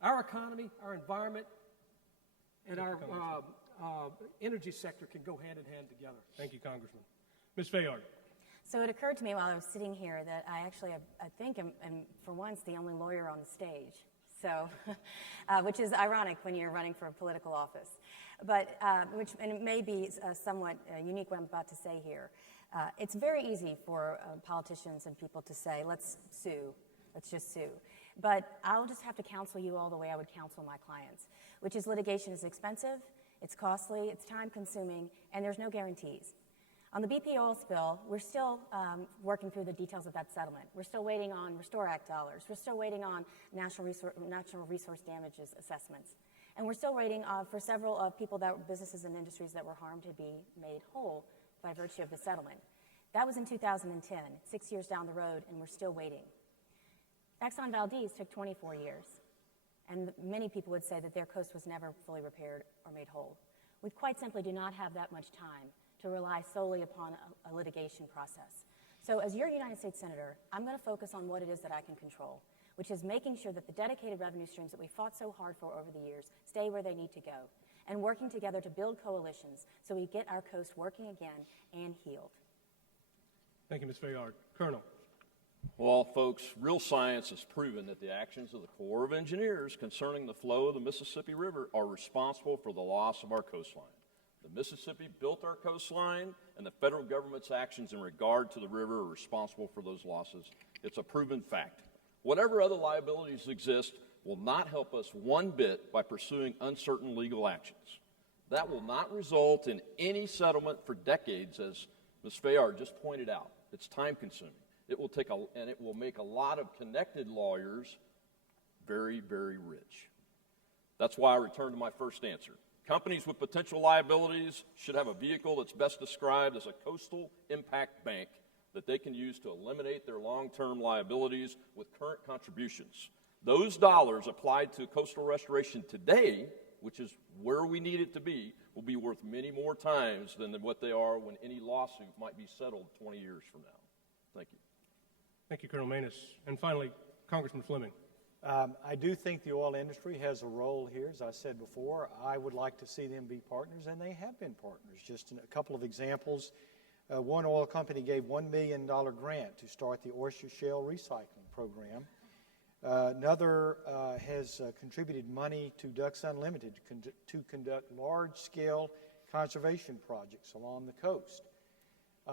Our economy, our environment, and our energy sector can go hand in hand together. Thank you, Congressman. Ms. Fayard. So it occurred to me while I was sitting here that I actually, I think, am for once the only lawyer on the stage. So, which is ironic when you're running for a political office. But, and it may be somewhat unique what I'm about to say here. It's very easy for politicians and people to say, let's sue, let's just sue. But I'll just have to counsel you all the way I would counsel my clients, which is litigation is expensive, it's costly, it's time consuming, and there's no guarantees. On the BP oil spill, we're still working through the details of that settlement. We're still waiting on Restore Act dollars. We're still waiting on natural resource damages assessments. And we're still waiting for several people, businesses and industries that were harmed to be made whole by virtue of the settlement. That was in 2010, 6 years down the road, and we're still waiting. Exxon Valdez took 24 years, and many people would say that their coast was never fully repaired or made whole. We quite simply do not have that much time to rely solely upon a litigation process. So as your United States Senator, I'm going to focus on what it is that I can control, which is making sure that the dedicated revenue streams that we fought so hard for over the years stay where they need to go, and working together to build coalitions so we get our coast working again and healed. Thank you, Ms. Fayard. Colonel. Well, folks, real science has proven that the actions of the Corps of Engineers concerning the flow of the Mississippi River are responsible for the loss of our coastline. The Mississippi built our coastline, and the federal government's actions in regard to the river are responsible for those losses. It's a proven fact. Whatever other liabilities exist will not help us one bit by pursuing uncertain legal actions. That will not result in any settlement for decades, as Ms. Fayard just pointed out. It's time-consuming. It will make a lot of connected lawyers very, very rich. That's why I return to my first answer. Companies with potential liabilities should have a vehicle that's best described as a coastal impact bank that they can use to eliminate their long-term liabilities with current contributions. Those dollars applied to coastal restoration today, which is where we need it to be, will be worth many more times than what they are when any lawsuit might be settled 20 years from now. Thank you. Thank you, Colonel Manus. And finally, Congressman Fleming. I do think the oil industry has a role here. As I said before, I would like to see them be partners, and they have been partners. Just a couple of examples. One oil company gave $1 million grant to start the oyster shell recycling program. Another has contributed money to Ducks Unlimited to conduct large-scale conservation projects along the coast.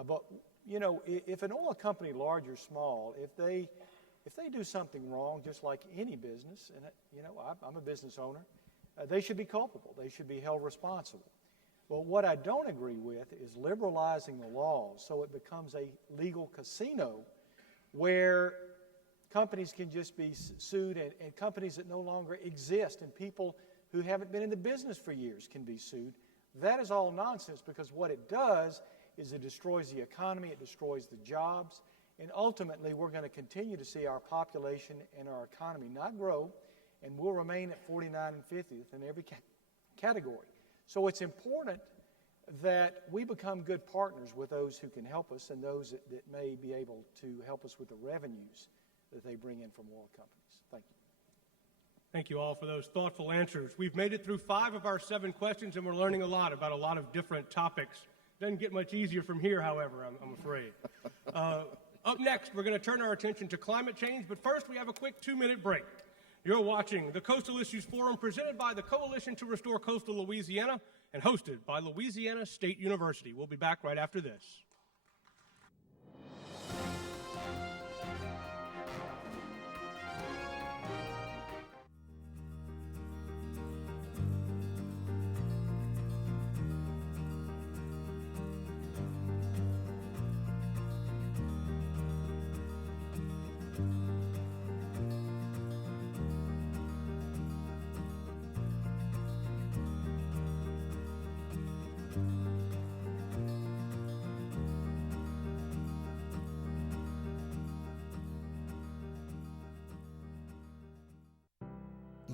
But, you know, if an oil company, large or small, if they do something wrong, just like any business, and, you know, I'm a business owner, they should be culpable. They should be held responsible. Well, what I don't agree with is liberalizing the law so it becomes a legal casino where companies can just be sued and companies that no longer exist and people who haven't been in the business for years can be sued. That is all nonsense, because what it does is it destroys the economy, it destroys the jobs, and ultimately we're going to continue to see our population and our economy not grow, and we'll remain at 49 and 50th in every category. So it's important that we become good partners with those who can help us and those that may be able to help us with the revenues that they bring in from oil companies. Thank you. Thank you all for those thoughtful answers. We've made it through 5 of our 7 questions, and we're learning a lot about a lot of different topics. Doesn't get much easier from here, however, I'm afraid. Up next, we're going to turn our attention to climate change, but first we have a quick 2-minute break. You're watching the Coastal Issues Forum presented by the Coalition to Restore Coastal Louisiana and hosted by Louisiana State University. We'll be back right after this.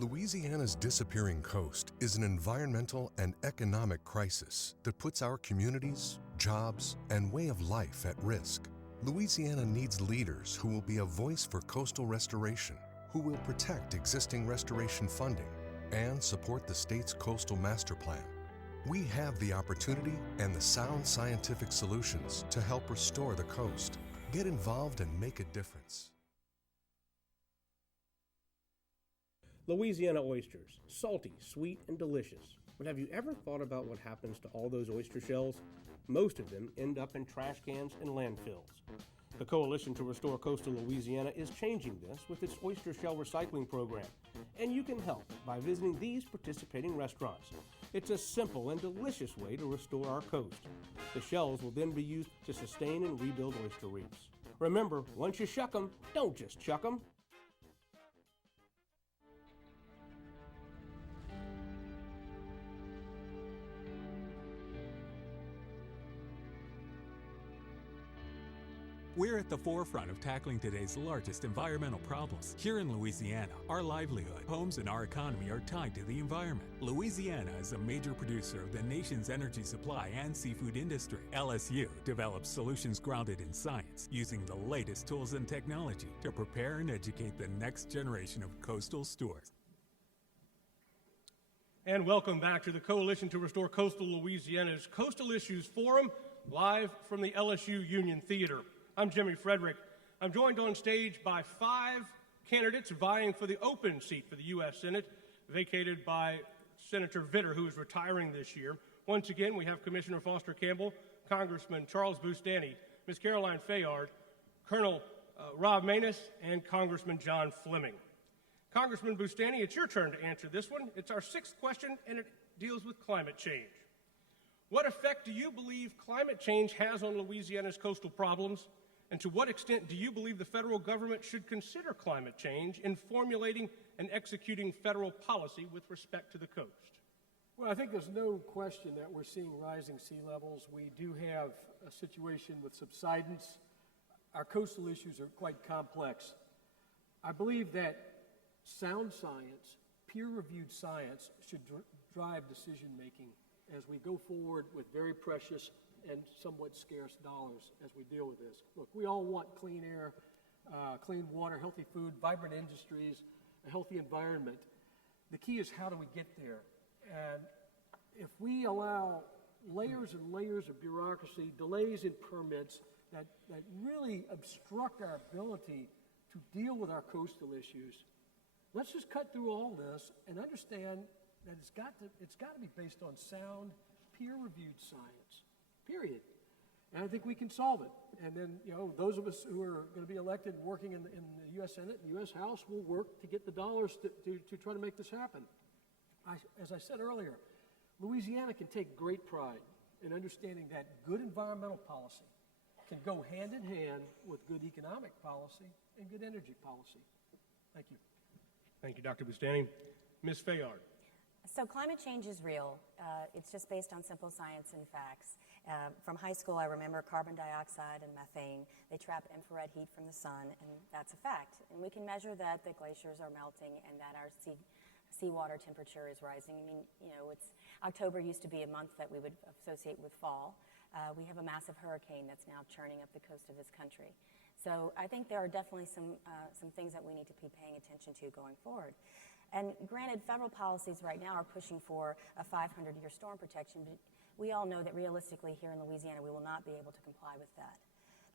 Louisiana's disappearing coast is an environmental and economic crisis that puts our communities, jobs, and way of life at risk. Louisiana needs leaders who will be a voice for coastal restoration, who will protect existing restoration funding, and support the state's coastal master plan. We have the opportunity and the sound scientific solutions to help restore the coast. Get involved and make a difference. Louisiana oysters, salty, sweet, and delicious. But have you ever thought about what happens to all those oyster shells? Most of them end up in trash cans and landfills. The Coalition to Restore Coastal Louisiana is changing this with its oyster shell recycling program, and you can help by visiting these participating restaurants. It's a simple and delicious way to restore our coast. The shells will then be used to sustain and rebuild oyster reefs. Remember, once you shuck them, don't just chuck them. We're at the forefront of tackling today's largest environmental problems. Here in Louisiana, our livelihood, homes, and our economy are tied to the environment. Louisiana is a major producer of the nation's energy supply and seafood industry. LSU develops solutions grounded in science, using the latest tools and technology to prepare and educate the next generation of coastal stewards. And welcome back to the Coalition to Restore Coastal Louisiana's Coastal Issues Forum, live from the LSU Union Theater. I'm Jimmy Frederick. I'm joined on stage by 5 candidates vying for the open seat for the U.S. Senate, vacated by Senator Vitter, who is retiring this year. Once again, we have Commissioner Foster Campbell, Congressman Charles Boustany, Ms. Caroline Fayard, Colonel Rob Maness, and Congressman John Fleming. Congressman Boustany, it's your turn to answer this one. It's our 6th question, and it deals with climate change. What effect do you believe climate change has on Louisiana's coastal problems? And to what extent do you believe the federal government should consider climate change in formulating and executing federal policy with respect to the coast? Well, I think there's no question that we're seeing rising sea levels. We do have a situation with subsidence. Our coastal issues are quite complex. I believe that sound science, peer-reviewed science, should drive decision-making as we go forward with very precious and somewhat scarce dollars as we deal with this. Look, we all want clean air, clean water, healthy food, vibrant industries, a healthy environment. The key is how do we get there? And if we allow layers and layers of bureaucracy, delays in permits that really obstruct our ability to deal with our coastal issues, let's just cut through all this and understand that it's got to be based on sound, peer-reviewed science. Period. And I think we can solve it. And then, those of us who are going to be elected and working in the U.S. Senate and the U.S. House will work to get the dollars to try to make this happen. As I said earlier, Louisiana can take great pride in understanding that good environmental policy can go hand in hand with good economic policy and good energy policy. Thank you. Thank you, Dr. Boustany. Ms. Fayard. So climate change is real. It's just based on simple science and facts. From high school, I remember carbon dioxide and methane. They trap infrared heat from the sun, and that's a fact. And we can measure that the glaciers are melting and that our seawater temperature is rising. I mean, October used to be a month that we would associate with fall. We have a massive hurricane that's now churning up the coast of this country. So I think there are definitely some things that we need to be paying attention to going forward. And granted, federal policies right now are pushing for a 500-year storm protection, but we all know that realistically here in Louisiana we will not be able to comply with that.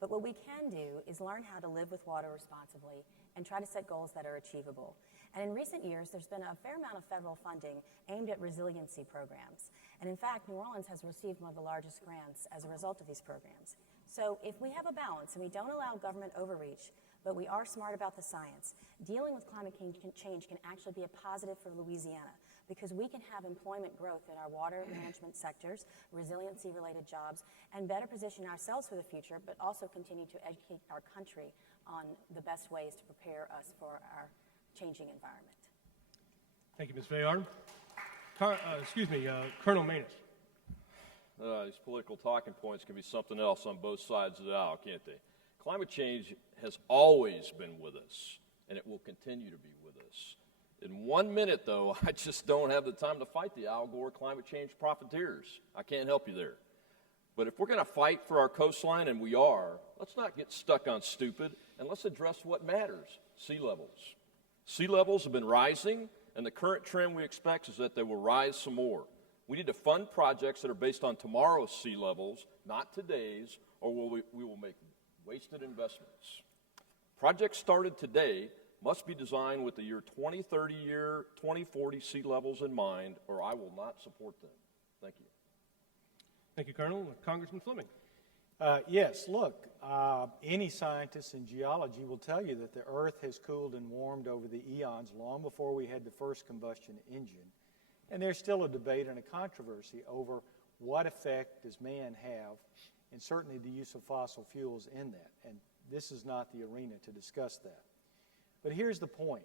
But what we can do is learn how to live with water responsibly and try to set goals that are achievable. And in recent years, there's been a fair amount of federal funding aimed at resiliency programs. And in fact, New Orleans has received one of the largest grants as a result of these programs. So if we have a balance and we don't allow government overreach, but we are smart about the science, dealing with climate change can actually be a positive for Louisiana because we can have employment growth in our water management sectors, resiliency-related jobs, and better position ourselves for the future, but also continue to educate our country on the best ways to prepare us for our changing environment. Thank you, Ms. Fayard. Colonel Maness. These political talking points can be something else on both sides of the aisle, can't they? Climate change has always been with us, and it will continue to be with us. In 1 minute, though, I just don't have the time to fight the Al Gore climate change profiteers. I can't help you there. But if we're going to fight for our coastline, and we are, let's not get stuck on stupid, and let's address what matters, sea levels. Sea levels have been rising, and the current trend we expect is that they will rise some more. We need to fund projects that are based on tomorrow's sea levels, not today's, or we will make wasted investments. Projects started today must be designed with the year 2030, 2040 sea levels in mind, or I will not support them. Thank you. Thank you, Colonel. Congressman Fleming. Yes, look, any scientist in geology will tell you that the Earth has cooled and warmed over the eons long before we had the first combustion engine. And there's still a debate and a controversy over what effect does man have, and certainly the use of fossil fuels in that. And this is not the arena to discuss that. But here's the point.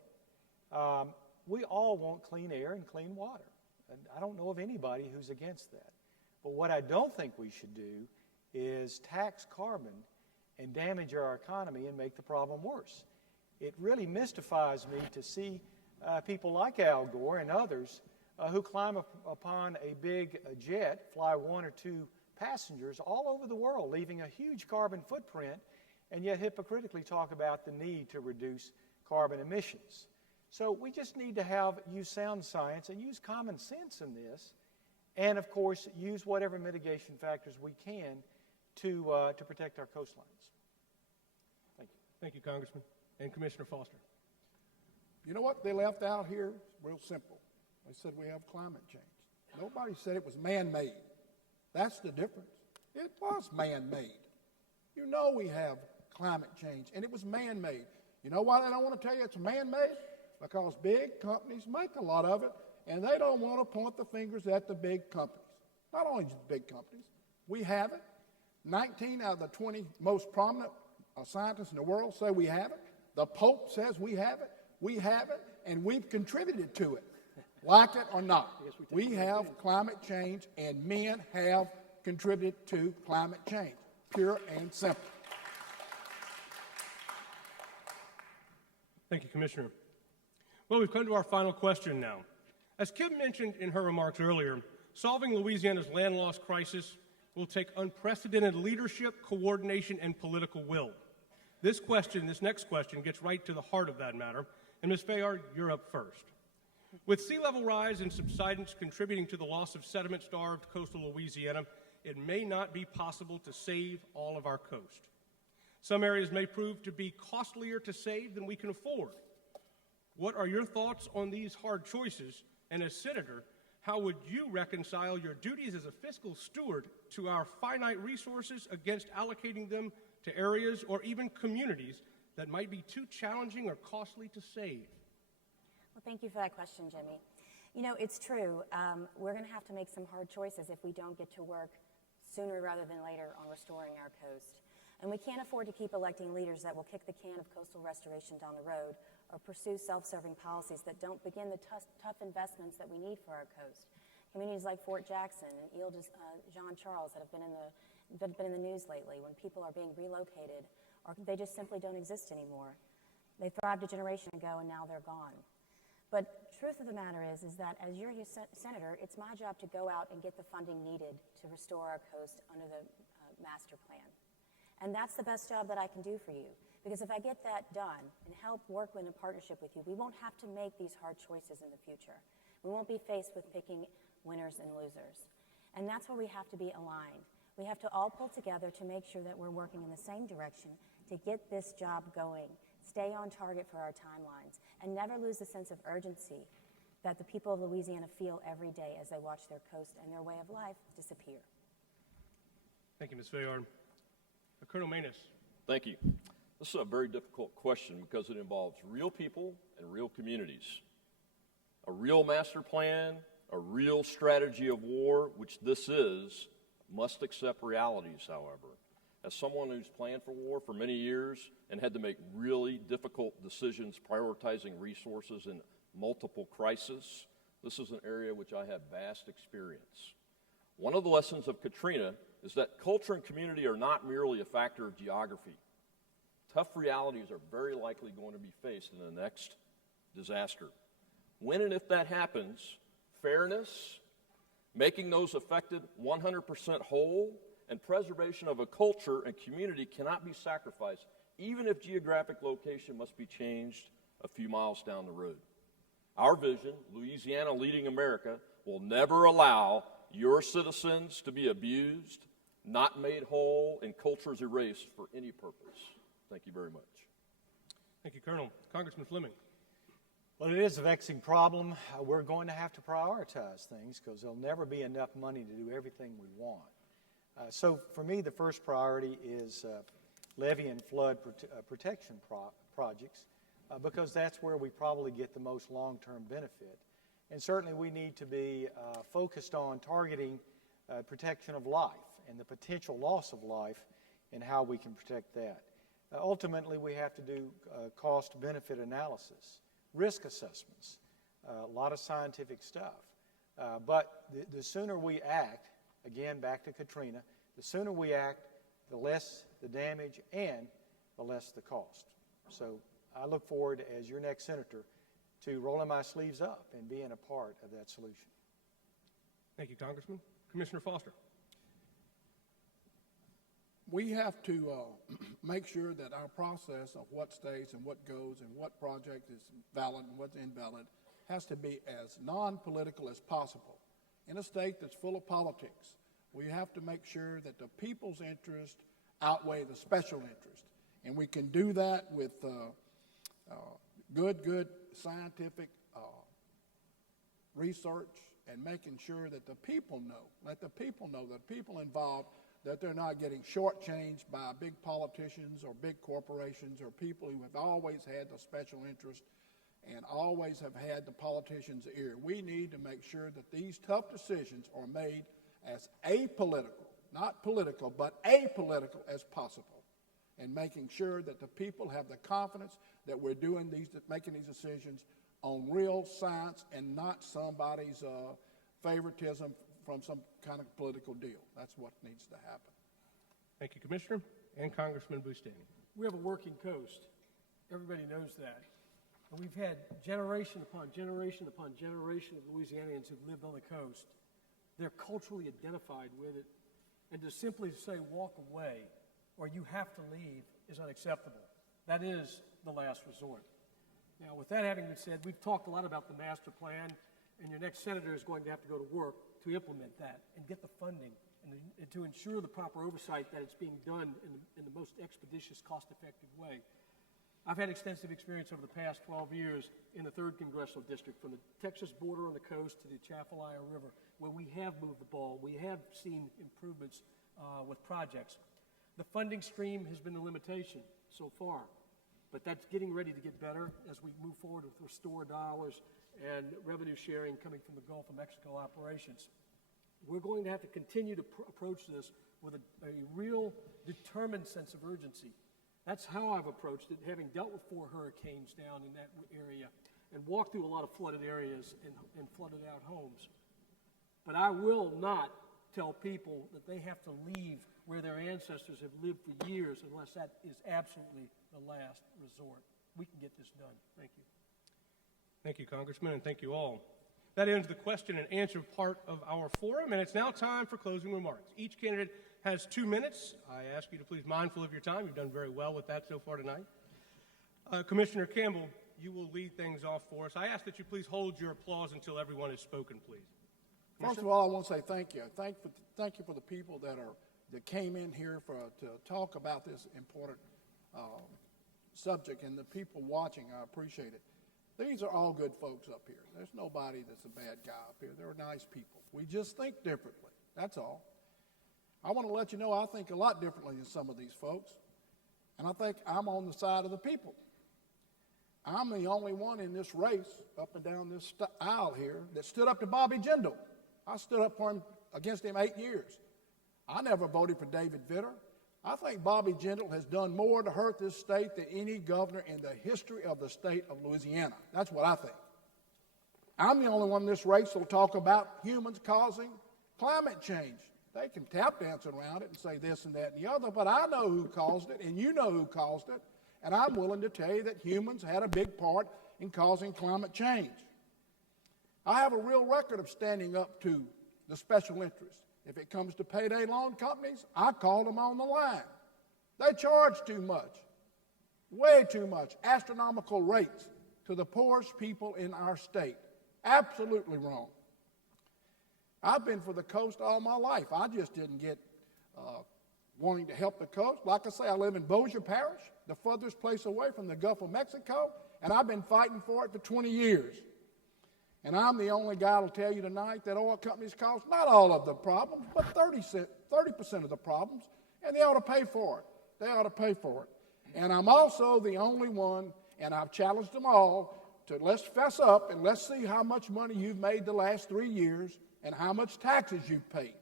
We all want clean air and clean water. And I don't know of anybody who's against that. But what I don't think we should do is tax carbon and damage our economy and make the problem worse. It really mystifies me to see people like Al Gore and others who climb upon a big jet, fly 1 or 2 passengers all over the world, leaving a huge carbon footprint, and yet hypocritically talk about the need to reduce carbon emissions. So we just need to use sound science and use common sense in this, and of course use whatever mitigation factors we can to protect our coastlines. Thank you. Thank you, Congressman. And Commissioner Foster. You know what they left out here? Real simple. They said we have climate change. Nobody said it was man-made. That's the difference. It was man-made. You know we have climate change, and it was man-made. You know why they don't want to tell you it's man-made? Because big companies make a lot of it, and they don't want to point the fingers at the big companies. Not only just big companies. We have it. 19 out of the 20 most prominent scientists in the world say we have it. The Pope says we have it. We have it, and we've contributed to it. Like it or not, we have climate change, and men have contributed to climate change. Pure and simple. Thank you, Commissioner. Well, we've come to our final question now. As Kim mentioned in her remarks earlier, solving Louisiana's land loss crisis will take unprecedented leadership, coordination, and political will. This next question, gets right to the heart of that matter. And Ms. Fayard, you're up first. With sea level rise and subsidence contributing to the loss of sediment-starved coastal Louisiana, it may not be possible to save all of our coast. Some areas may prove to be costlier to save than we can afford. What are your thoughts on these hard choices? And as Senator, how would you reconcile your duties as a fiscal steward to our finite resources against allocating them to areas or even communities that might be too challenging or costly to save? Well, thank you for that question, Jimmy. You know, it's true. We're going to have to make some hard choices if we don't get to work sooner rather than later on restoring our coast. And we can't afford to keep electing leaders that will kick the can of coastal restoration down the road or pursue self-serving policies that don't begin the tough investments that we need for our coast. Communities like Fort Jackson and Ile de Jean Charles that have been in the news lately, when people are being relocated, or they just simply don't exist anymore. They thrived a generation ago, and now they're gone. But truth of the matter is that as your senator, it's my job to go out and get the funding needed to restore our coast under the master plan. And that's the best job that I can do for you. Because if I get that done and help work in a partnership with you, we won't have to make these hard choices in the future. We won't be faced with picking winners and losers. And that's where we have to be aligned. We have to all pull together to make sure that we're working in the same direction to get this job going, stay on target for our timelines, and never lose the sense of urgency that the people of Louisiana feel every day as they watch their coast and their way of life disappear. Thank you, Ms. Fayard. Colonel Manus. Thank you. This is a very difficult question because it involves real people and real communities. A real master plan, a real strategy of war, which this is, must accept realities, however. As someone who's planned for war for many years and had to make really difficult decisions prioritizing resources in multiple crises, this is an area which I have vast experience. One of the lessons of Katrina is that culture and community are not merely a factor of geography. Tough realities are very likely going to be faced in the next disaster. When and if that happens, fairness, making those affected 100% whole, and preservation of a culture and community cannot be sacrificed, even if geographic location must be changed a few miles down the road. Our vision, Louisiana Leading America, will never allow your citizens to be abused, not made whole, and cultures erased for any purpose. Thank you very much. Thank you, Colonel. Congressman Fleming. Well, it is a vexing problem. We're going to have to prioritize things because there'll never be enough money to do everything we want. So for me, the first priority is levee and flood protection projects because that's where we probably get the most long-term benefit. And certainly we need to be focused on targeting protection of life and the potential loss of life and how we can protect that. Ultimately, we have to do cost-benefit analysis, risk assessments, a lot of scientific stuff. But the sooner we act, again, back to Katrina, the sooner we act, the less the damage and the less the cost. So I look forward, as your next senator, to rolling my sleeves up and being a part of that solution. Thank you, Congressman. Commissioner Foster. We have to make sure that our process of what stays and what goes and what project is valid and what's invalid has to be as non-political as possible. In a state that's full of politics, we have to make sure that the people's interest outweigh the special interest. And we can do that with good scientific research and making sure that the people know, let the people know, the people involved, that they're not getting shortchanged by big politicians or big corporations or people who have always had the special interest and always have had the politician's ear. We need to make sure that these tough decisions are made as apolitical, not political, but apolitical as possible, and making sure that the people have the confidence that we're making these decisions on real science and not somebody's favoritism from some kind of political deal. That's what needs to happen. Thank you, Commissioner. And Congressman Bustani. We have a working coast. Everybody knows that. And we've had generation upon generation upon generation of Louisianians who've lived on the coast. They're culturally identified with it. And to simply say walk away or you have to leave is unacceptable. That is the last resort. Now, with that having been said, we've talked a lot about the master plan, and your next senator is going to have to go to work to implement that and get the funding and to ensure the proper oversight that it's being done in the most expeditious, cost-effective way. I've had extensive experience over the past 12 years in the 3rd Congressional District, from the Texas border on the coast to the Atchafalaya River, where we have moved the ball. We have seen improvements with projects. The funding stream has been the limitation so far, but that's getting ready to get better as we move forward with Restore dollars and revenue sharing coming from the Gulf of Mexico operations. We're going to have to continue to approach this with a real determined sense of urgency. That's how I've approached it, having dealt with 4 hurricanes down in that area and walked through a lot of flooded areas and flooded out homes. But I will not tell people that they have to leave where their ancestors have lived for years unless that is absolutely the last resort. We can get this done. Thank you. Thank you, Congressman, and thank you all. That ends the question and answer part of our forum, and it's now time for closing remarks. Each candidate has 2 minutes. I ask you to please be mindful of your time. You've done very well with that so far tonight. Commissioner Campbell, you will lead things off for us. I ask that you please hold your applause until everyone has spoken, please. First of all, I want to say thank you. Thank you for the people that came in here to talk about this important subject, and the people watching. I appreciate it. These are all good folks up here. There's nobody that's a bad guy up here. They're nice people. We just think differently. That's all. I want to let you know I think a lot differently than some of these folks, and I think I'm on the side of the people. I'm the only one in this race up and down this aisle here that stood up to Bobby Jindal. I stood up for him against him 8 years. I never voted for David Vitter. I think Bobby Jindal has done more to hurt this state than any governor in the history of the state of Louisiana. That's what I think. I'm the only one in this race that will talk about humans causing climate change. They can tap dance around it and say this and that and the other, but I know who caused it, and you know who caused it, and I'm willing to tell you that humans had a big part in causing climate change. I have a real record of standing up to the special interests. If it comes to payday loan companies, I call them on the line. They charge too much, way too much, astronomical rates to the poorest people in our state. Absolutely wrong. I've been for the coast all my life. I just didn't get wanting to help the coast. Like I say, I live in Bossier Parish, the furthest place away from the Gulf of Mexico, and I've been fighting for it for 20 years. And I'm the only guy to tell you tonight that oil companies cause not all of the problems, but 30% of the problems, and they ought to pay for it. They ought to pay for it. And I'm also the only one, and I've challenged them all, to let's fess up and let's see how much money you've made the last 3 years and how much taxes you've paid.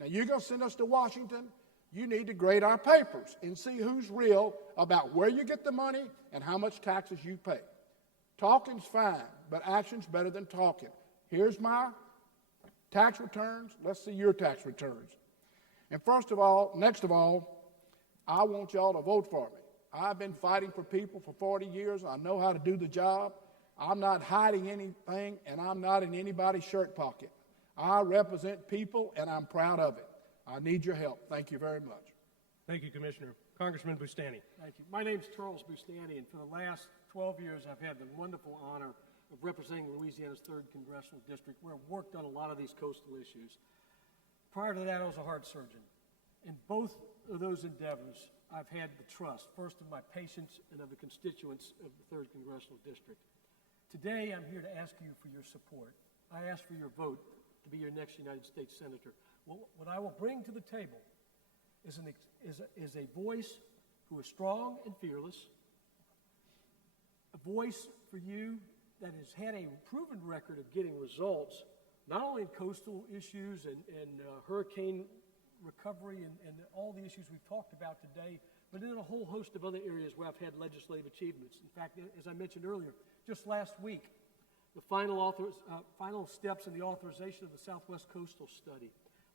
Now, you're going to send us to Washington. You need to grade our papers and see who's real about where you get the money and how much taxes you pay. Talking's fine, but action's better than talking. Here's my tax returns. Let's see your tax returns. And next of all, I want y'all to vote for me. I've been fighting for people for 40 years. I know how to do the job. I'm not hiding anything, and I'm not in anybody's shirt pocket. I represent people, and I'm proud of it. I need your help. Thank you very much. Thank you, Commissioner. Congressman Bustani. Thank you. My name's Charles Bustani, and for the last 12 years, I've had the wonderful honor of representing Louisiana's 3rd Congressional District, where I've worked on a lot of these coastal issues. Prior to that, I was a heart surgeon. In both of those endeavors, I've had the trust, first of my patients and of the constituents of the 3rd Congressional District. Today, I'm here to ask you for your support. I ask for your vote to be your next United States Senator. What I will bring to the table is a voice who is strong and fearless, a voice for you that has had a proven record of getting results, not only in coastal issues and hurricane recovery and all the issues we've talked about today, but in a whole host of other areas where I've had legislative achievements. In fact, as I mentioned earlier, just last week, the final steps in the authorization of the Southwest Coastal Study.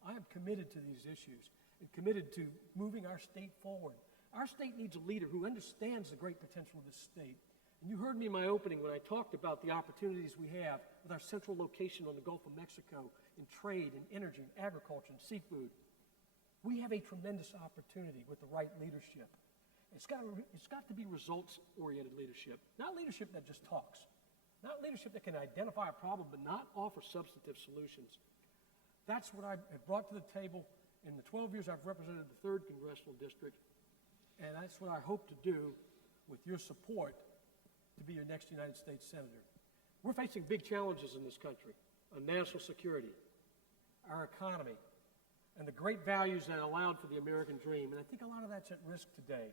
I am committed to these issues and committed to moving our state forward. Our state needs a leader who understands the great potential of this state. And you heard me in my opening when I talked about the opportunities we have with our central location on the Gulf of Mexico in trade, in energy, in agriculture, and seafood. We have a tremendous opportunity with the right leadership. It's got to be results-oriented leadership, not leadership that just talks, not leadership that can identify a problem but not offer substantive solutions. That's what I have brought to the table in the 12 years I've represented the 3rd Congressional District, and that's what I hope to do with your support to be your next United States Senator. We're facing big challenges in this country on national security, our economy, and the great values that allowed for the American dream, and I think a lot of that's at risk today.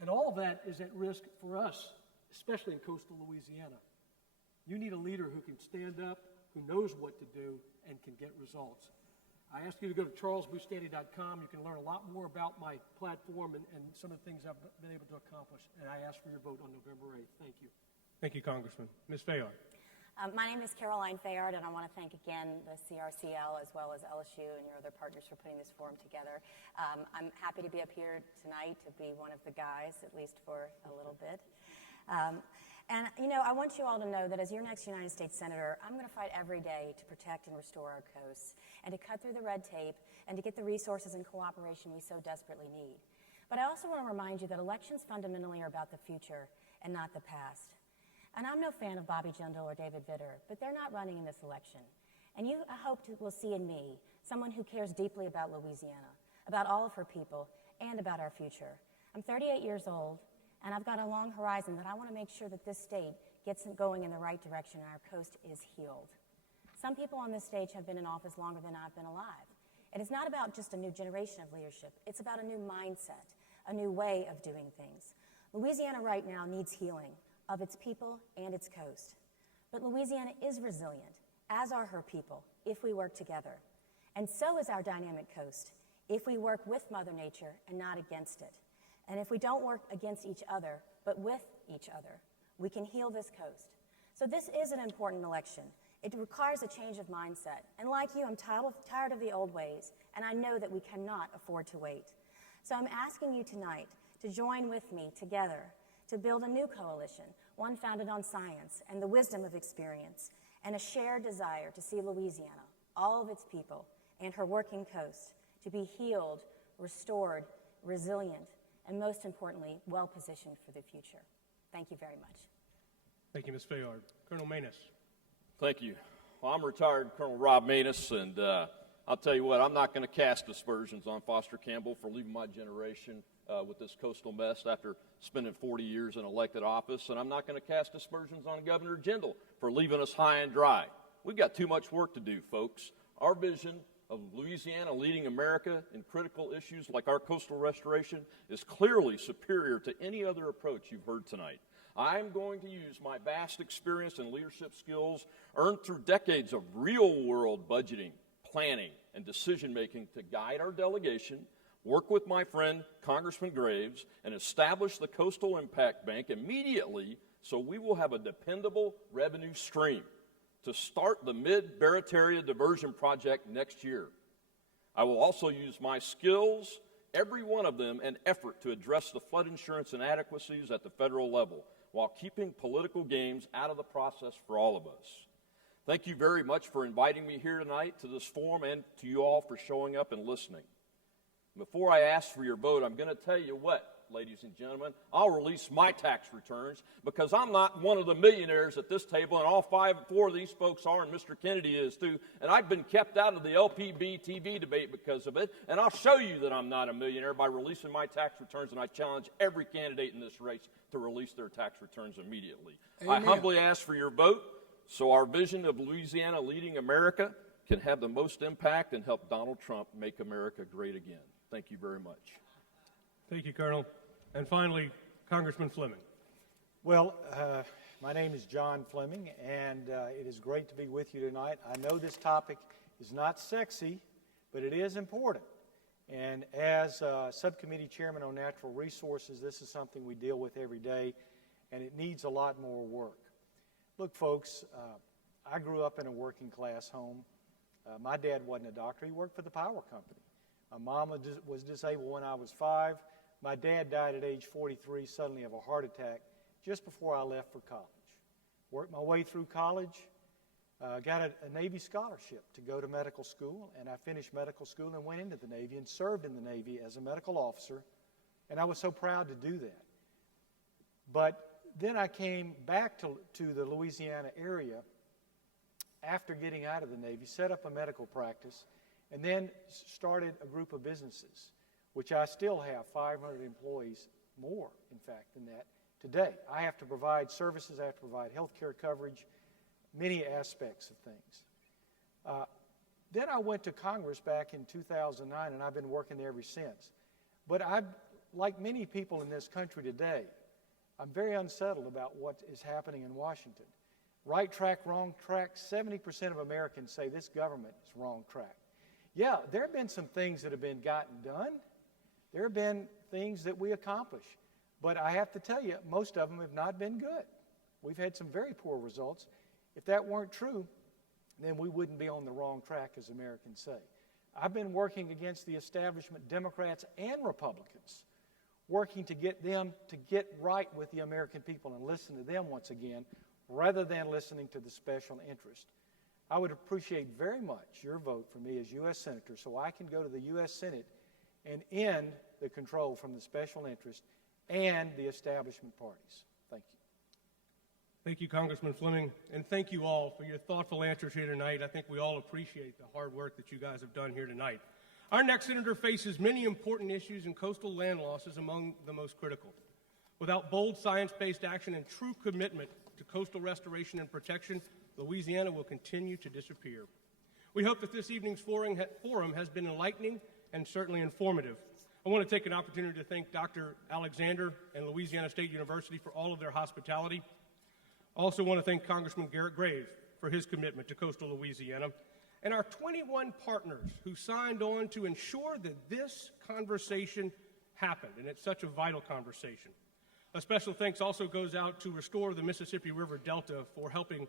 And all of that is at risk for us, especially in coastal Louisiana. You need a leader who can stand up, who knows what to do, and can get results. I ask you to go to charlesbustani.com. You can learn a lot more about my platform and some of the things I've been able to accomplish, and I ask for your vote on November 8th. Thank you. Thank you, Congressman. Ms. Fayard. My name is Caroline Fayard, and I want to thank again the CRCL as well as LSU and your other partners for putting this forum together. I'm happy to be up here tonight to be one of the guys, at least for a little bit. And, I want you all to know that as your next United States Senator, I'm going to fight every day to protect and restore our coasts and to cut through the red tape and to get the resources and cooperation we so desperately need. But I also want to remind you that elections fundamentally are about the future and not the past. And I'm no fan of Bobby Jindal or David Vitter, but they're not running in this election. And you, I hope, will see in me someone who cares deeply about Louisiana, about all of her people, and about our future. I'm 38 years old, and I've got a long horizon that I want to make sure that this state gets going in the right direction and our coast is healed. Some people on this stage have been in office longer than I've been alive. And it's not about just a new generation of leadership. It's about a new mindset, a new way of doing things. Louisiana right now needs healing of its people and its coast. But Louisiana is resilient, as are her people, if we work together. And so is our dynamic coast, if we work with Mother Nature and not against it. And if we don't work against each other, but with each other, we can heal this coast. So this is an important election. It requires a change of mindset. And like you, I'm tired of the old ways, and I know that we cannot afford to wait. So I'm asking you tonight to join with me together to build a new coalition, one founded on science and the wisdom of experience, and a shared desire to see Louisiana, all of its people, and her working coast to be healed, restored, resilient, and most importantly, well-positioned for the future. Thank you very much. Thank you, Ms. Fayard. Colonel Manus. Thank you. Well, I'm retired Colonel Rob Manus, and I'll tell you what, I'm not going to cast aspersions on Foster Campbell for leaving my generation with this coastal mess after spending 40 years in elected office, and I'm not going to cast aspersions on Governor Jindal for leaving us high and dry. We've got too much work to do, folks. Our vision of Louisiana leading America in critical issues like our coastal restoration is clearly superior to any other approach you've heard tonight. I'm going to use my vast experience and leadership skills earned through decades of real-world budgeting, planning, and decision-making to guide our delegation, work with my friend Congressman Graves, and establish the Coastal Impact Bank immediately so we will have a dependable revenue stream to start the Mid-Barataria Diversion Project next year. I will also use my skills, every one of them, and effort to address the flood insurance inadequacies at the federal level while keeping political games out of the process for all of us. Thank you very much for inviting me here tonight to this forum and to you all for showing up and listening. Before I ask for your vote, I'm going to tell you what, ladies and gentlemen, I'll release my tax returns because I'm not one of the millionaires at this table, and all four of these folks are, and Mr. Kennedy is too, and I've been kept out of the LPB TV debate because of it, and I'll show you that I'm not a millionaire by releasing my tax returns, and I challenge every candidate in this race to release their tax returns immediately. Amen. I humbly ask for your vote so our vision of Louisiana leading America can have the most impact and help Donald Trump make America great again. Thank you very much. Thank you, Colonel. And finally, Congressman Fleming. Well, my name is John Fleming, and it is great to be with you tonight. I know this topic is not sexy, but it is important. And as Subcommittee Chairman on Natural Resources, this is something we deal with every day, and it needs a lot more work. Look, folks, I grew up in a working-class home. My dad wasn't a doctor. He worked for the power company. My mom was disabled when I was 5. My dad died at age 43 suddenly of a heart attack just before I left for college. Worked my way through college, got a Navy scholarship to go to medical school, and I finished medical school and went into the Navy and served in the Navy as a medical officer, and I was so proud to do that. But then I came back to the Louisiana area after getting out of the Navy, set up a medical practice, and then started a group of businesses, which I still have 500 employees, more, in fact, than that today. I have to provide services, I have to provide health care coverage, many aspects of things. Then I went to Congress back in 2009, and I've been working there ever since. But like many people in this country today, I'm very unsettled about what is happening in Washington. Right track, wrong track, 70% of Americans say this government is wrong track. Yeah, there have been some things that have been gotten done. There have been things that we accomplish. But I have to tell you, most of them have not been good. We've had some very poor results. If that weren't true, then we wouldn't be on the wrong track, as Americans say. I've been working against the establishment, Democrats and Republicans, working to get them to get right with the American people and listen to them once again, rather than listening to the special interest. I would appreciate very much your vote for me as U.S. Senator so I can go to the U.S. Senate and end the control from the special interest and the establishment parties. Thank you. Thank you, Congressman Fleming, and thank you all for your thoughtful answers here tonight. I think we all appreciate the hard work that you guys have done here tonight. Our next senator faces many important issues, and coastal land loss is among the most critical. Without bold science-based action and true commitment to coastal restoration and protection, Louisiana will continue to disappear. We hope that this evening's forum has been enlightening and certainly informative. I want to take an opportunity to thank Dr. Alexander and Louisiana State University for all of their hospitality. I also want to thank Congressman Garret for his commitment to coastal Louisiana, and our 21 partners who signed on to ensure that this conversation happened, and it's such a vital conversation. A special thanks also goes out to Restore the Mississippi River Delta for helping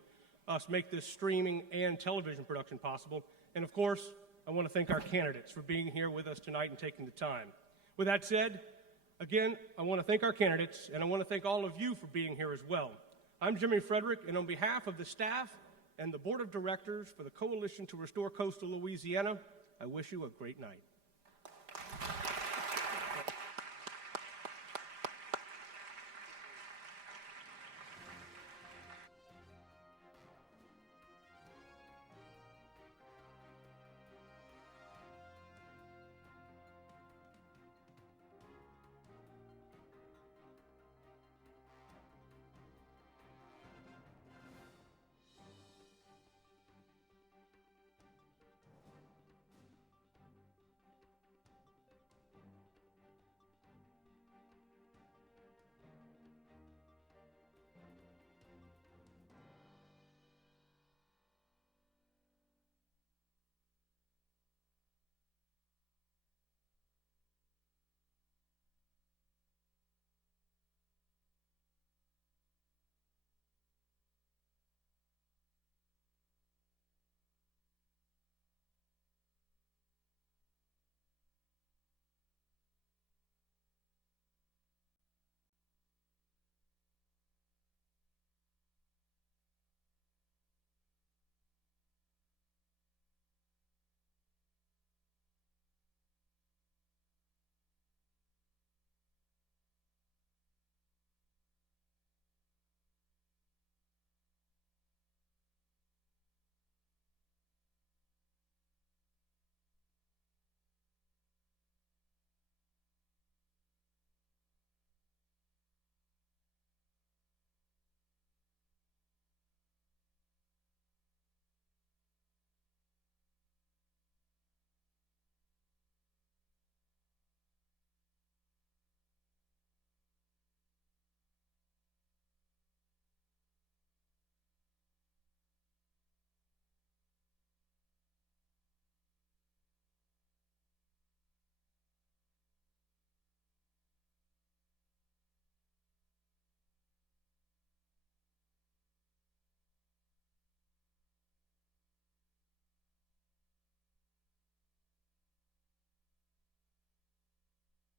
us make this streaming and television production possible. And of course, I want to thank our candidates for being here with us tonight and taking the time. With that said, again, I want to thank our candidates, and I want to thank all of you for being here as well. I'm Jimmy Frederick, and on behalf of the staff and the Board of Directors for the Coalition to Restore Coastal Louisiana, I wish you a great night.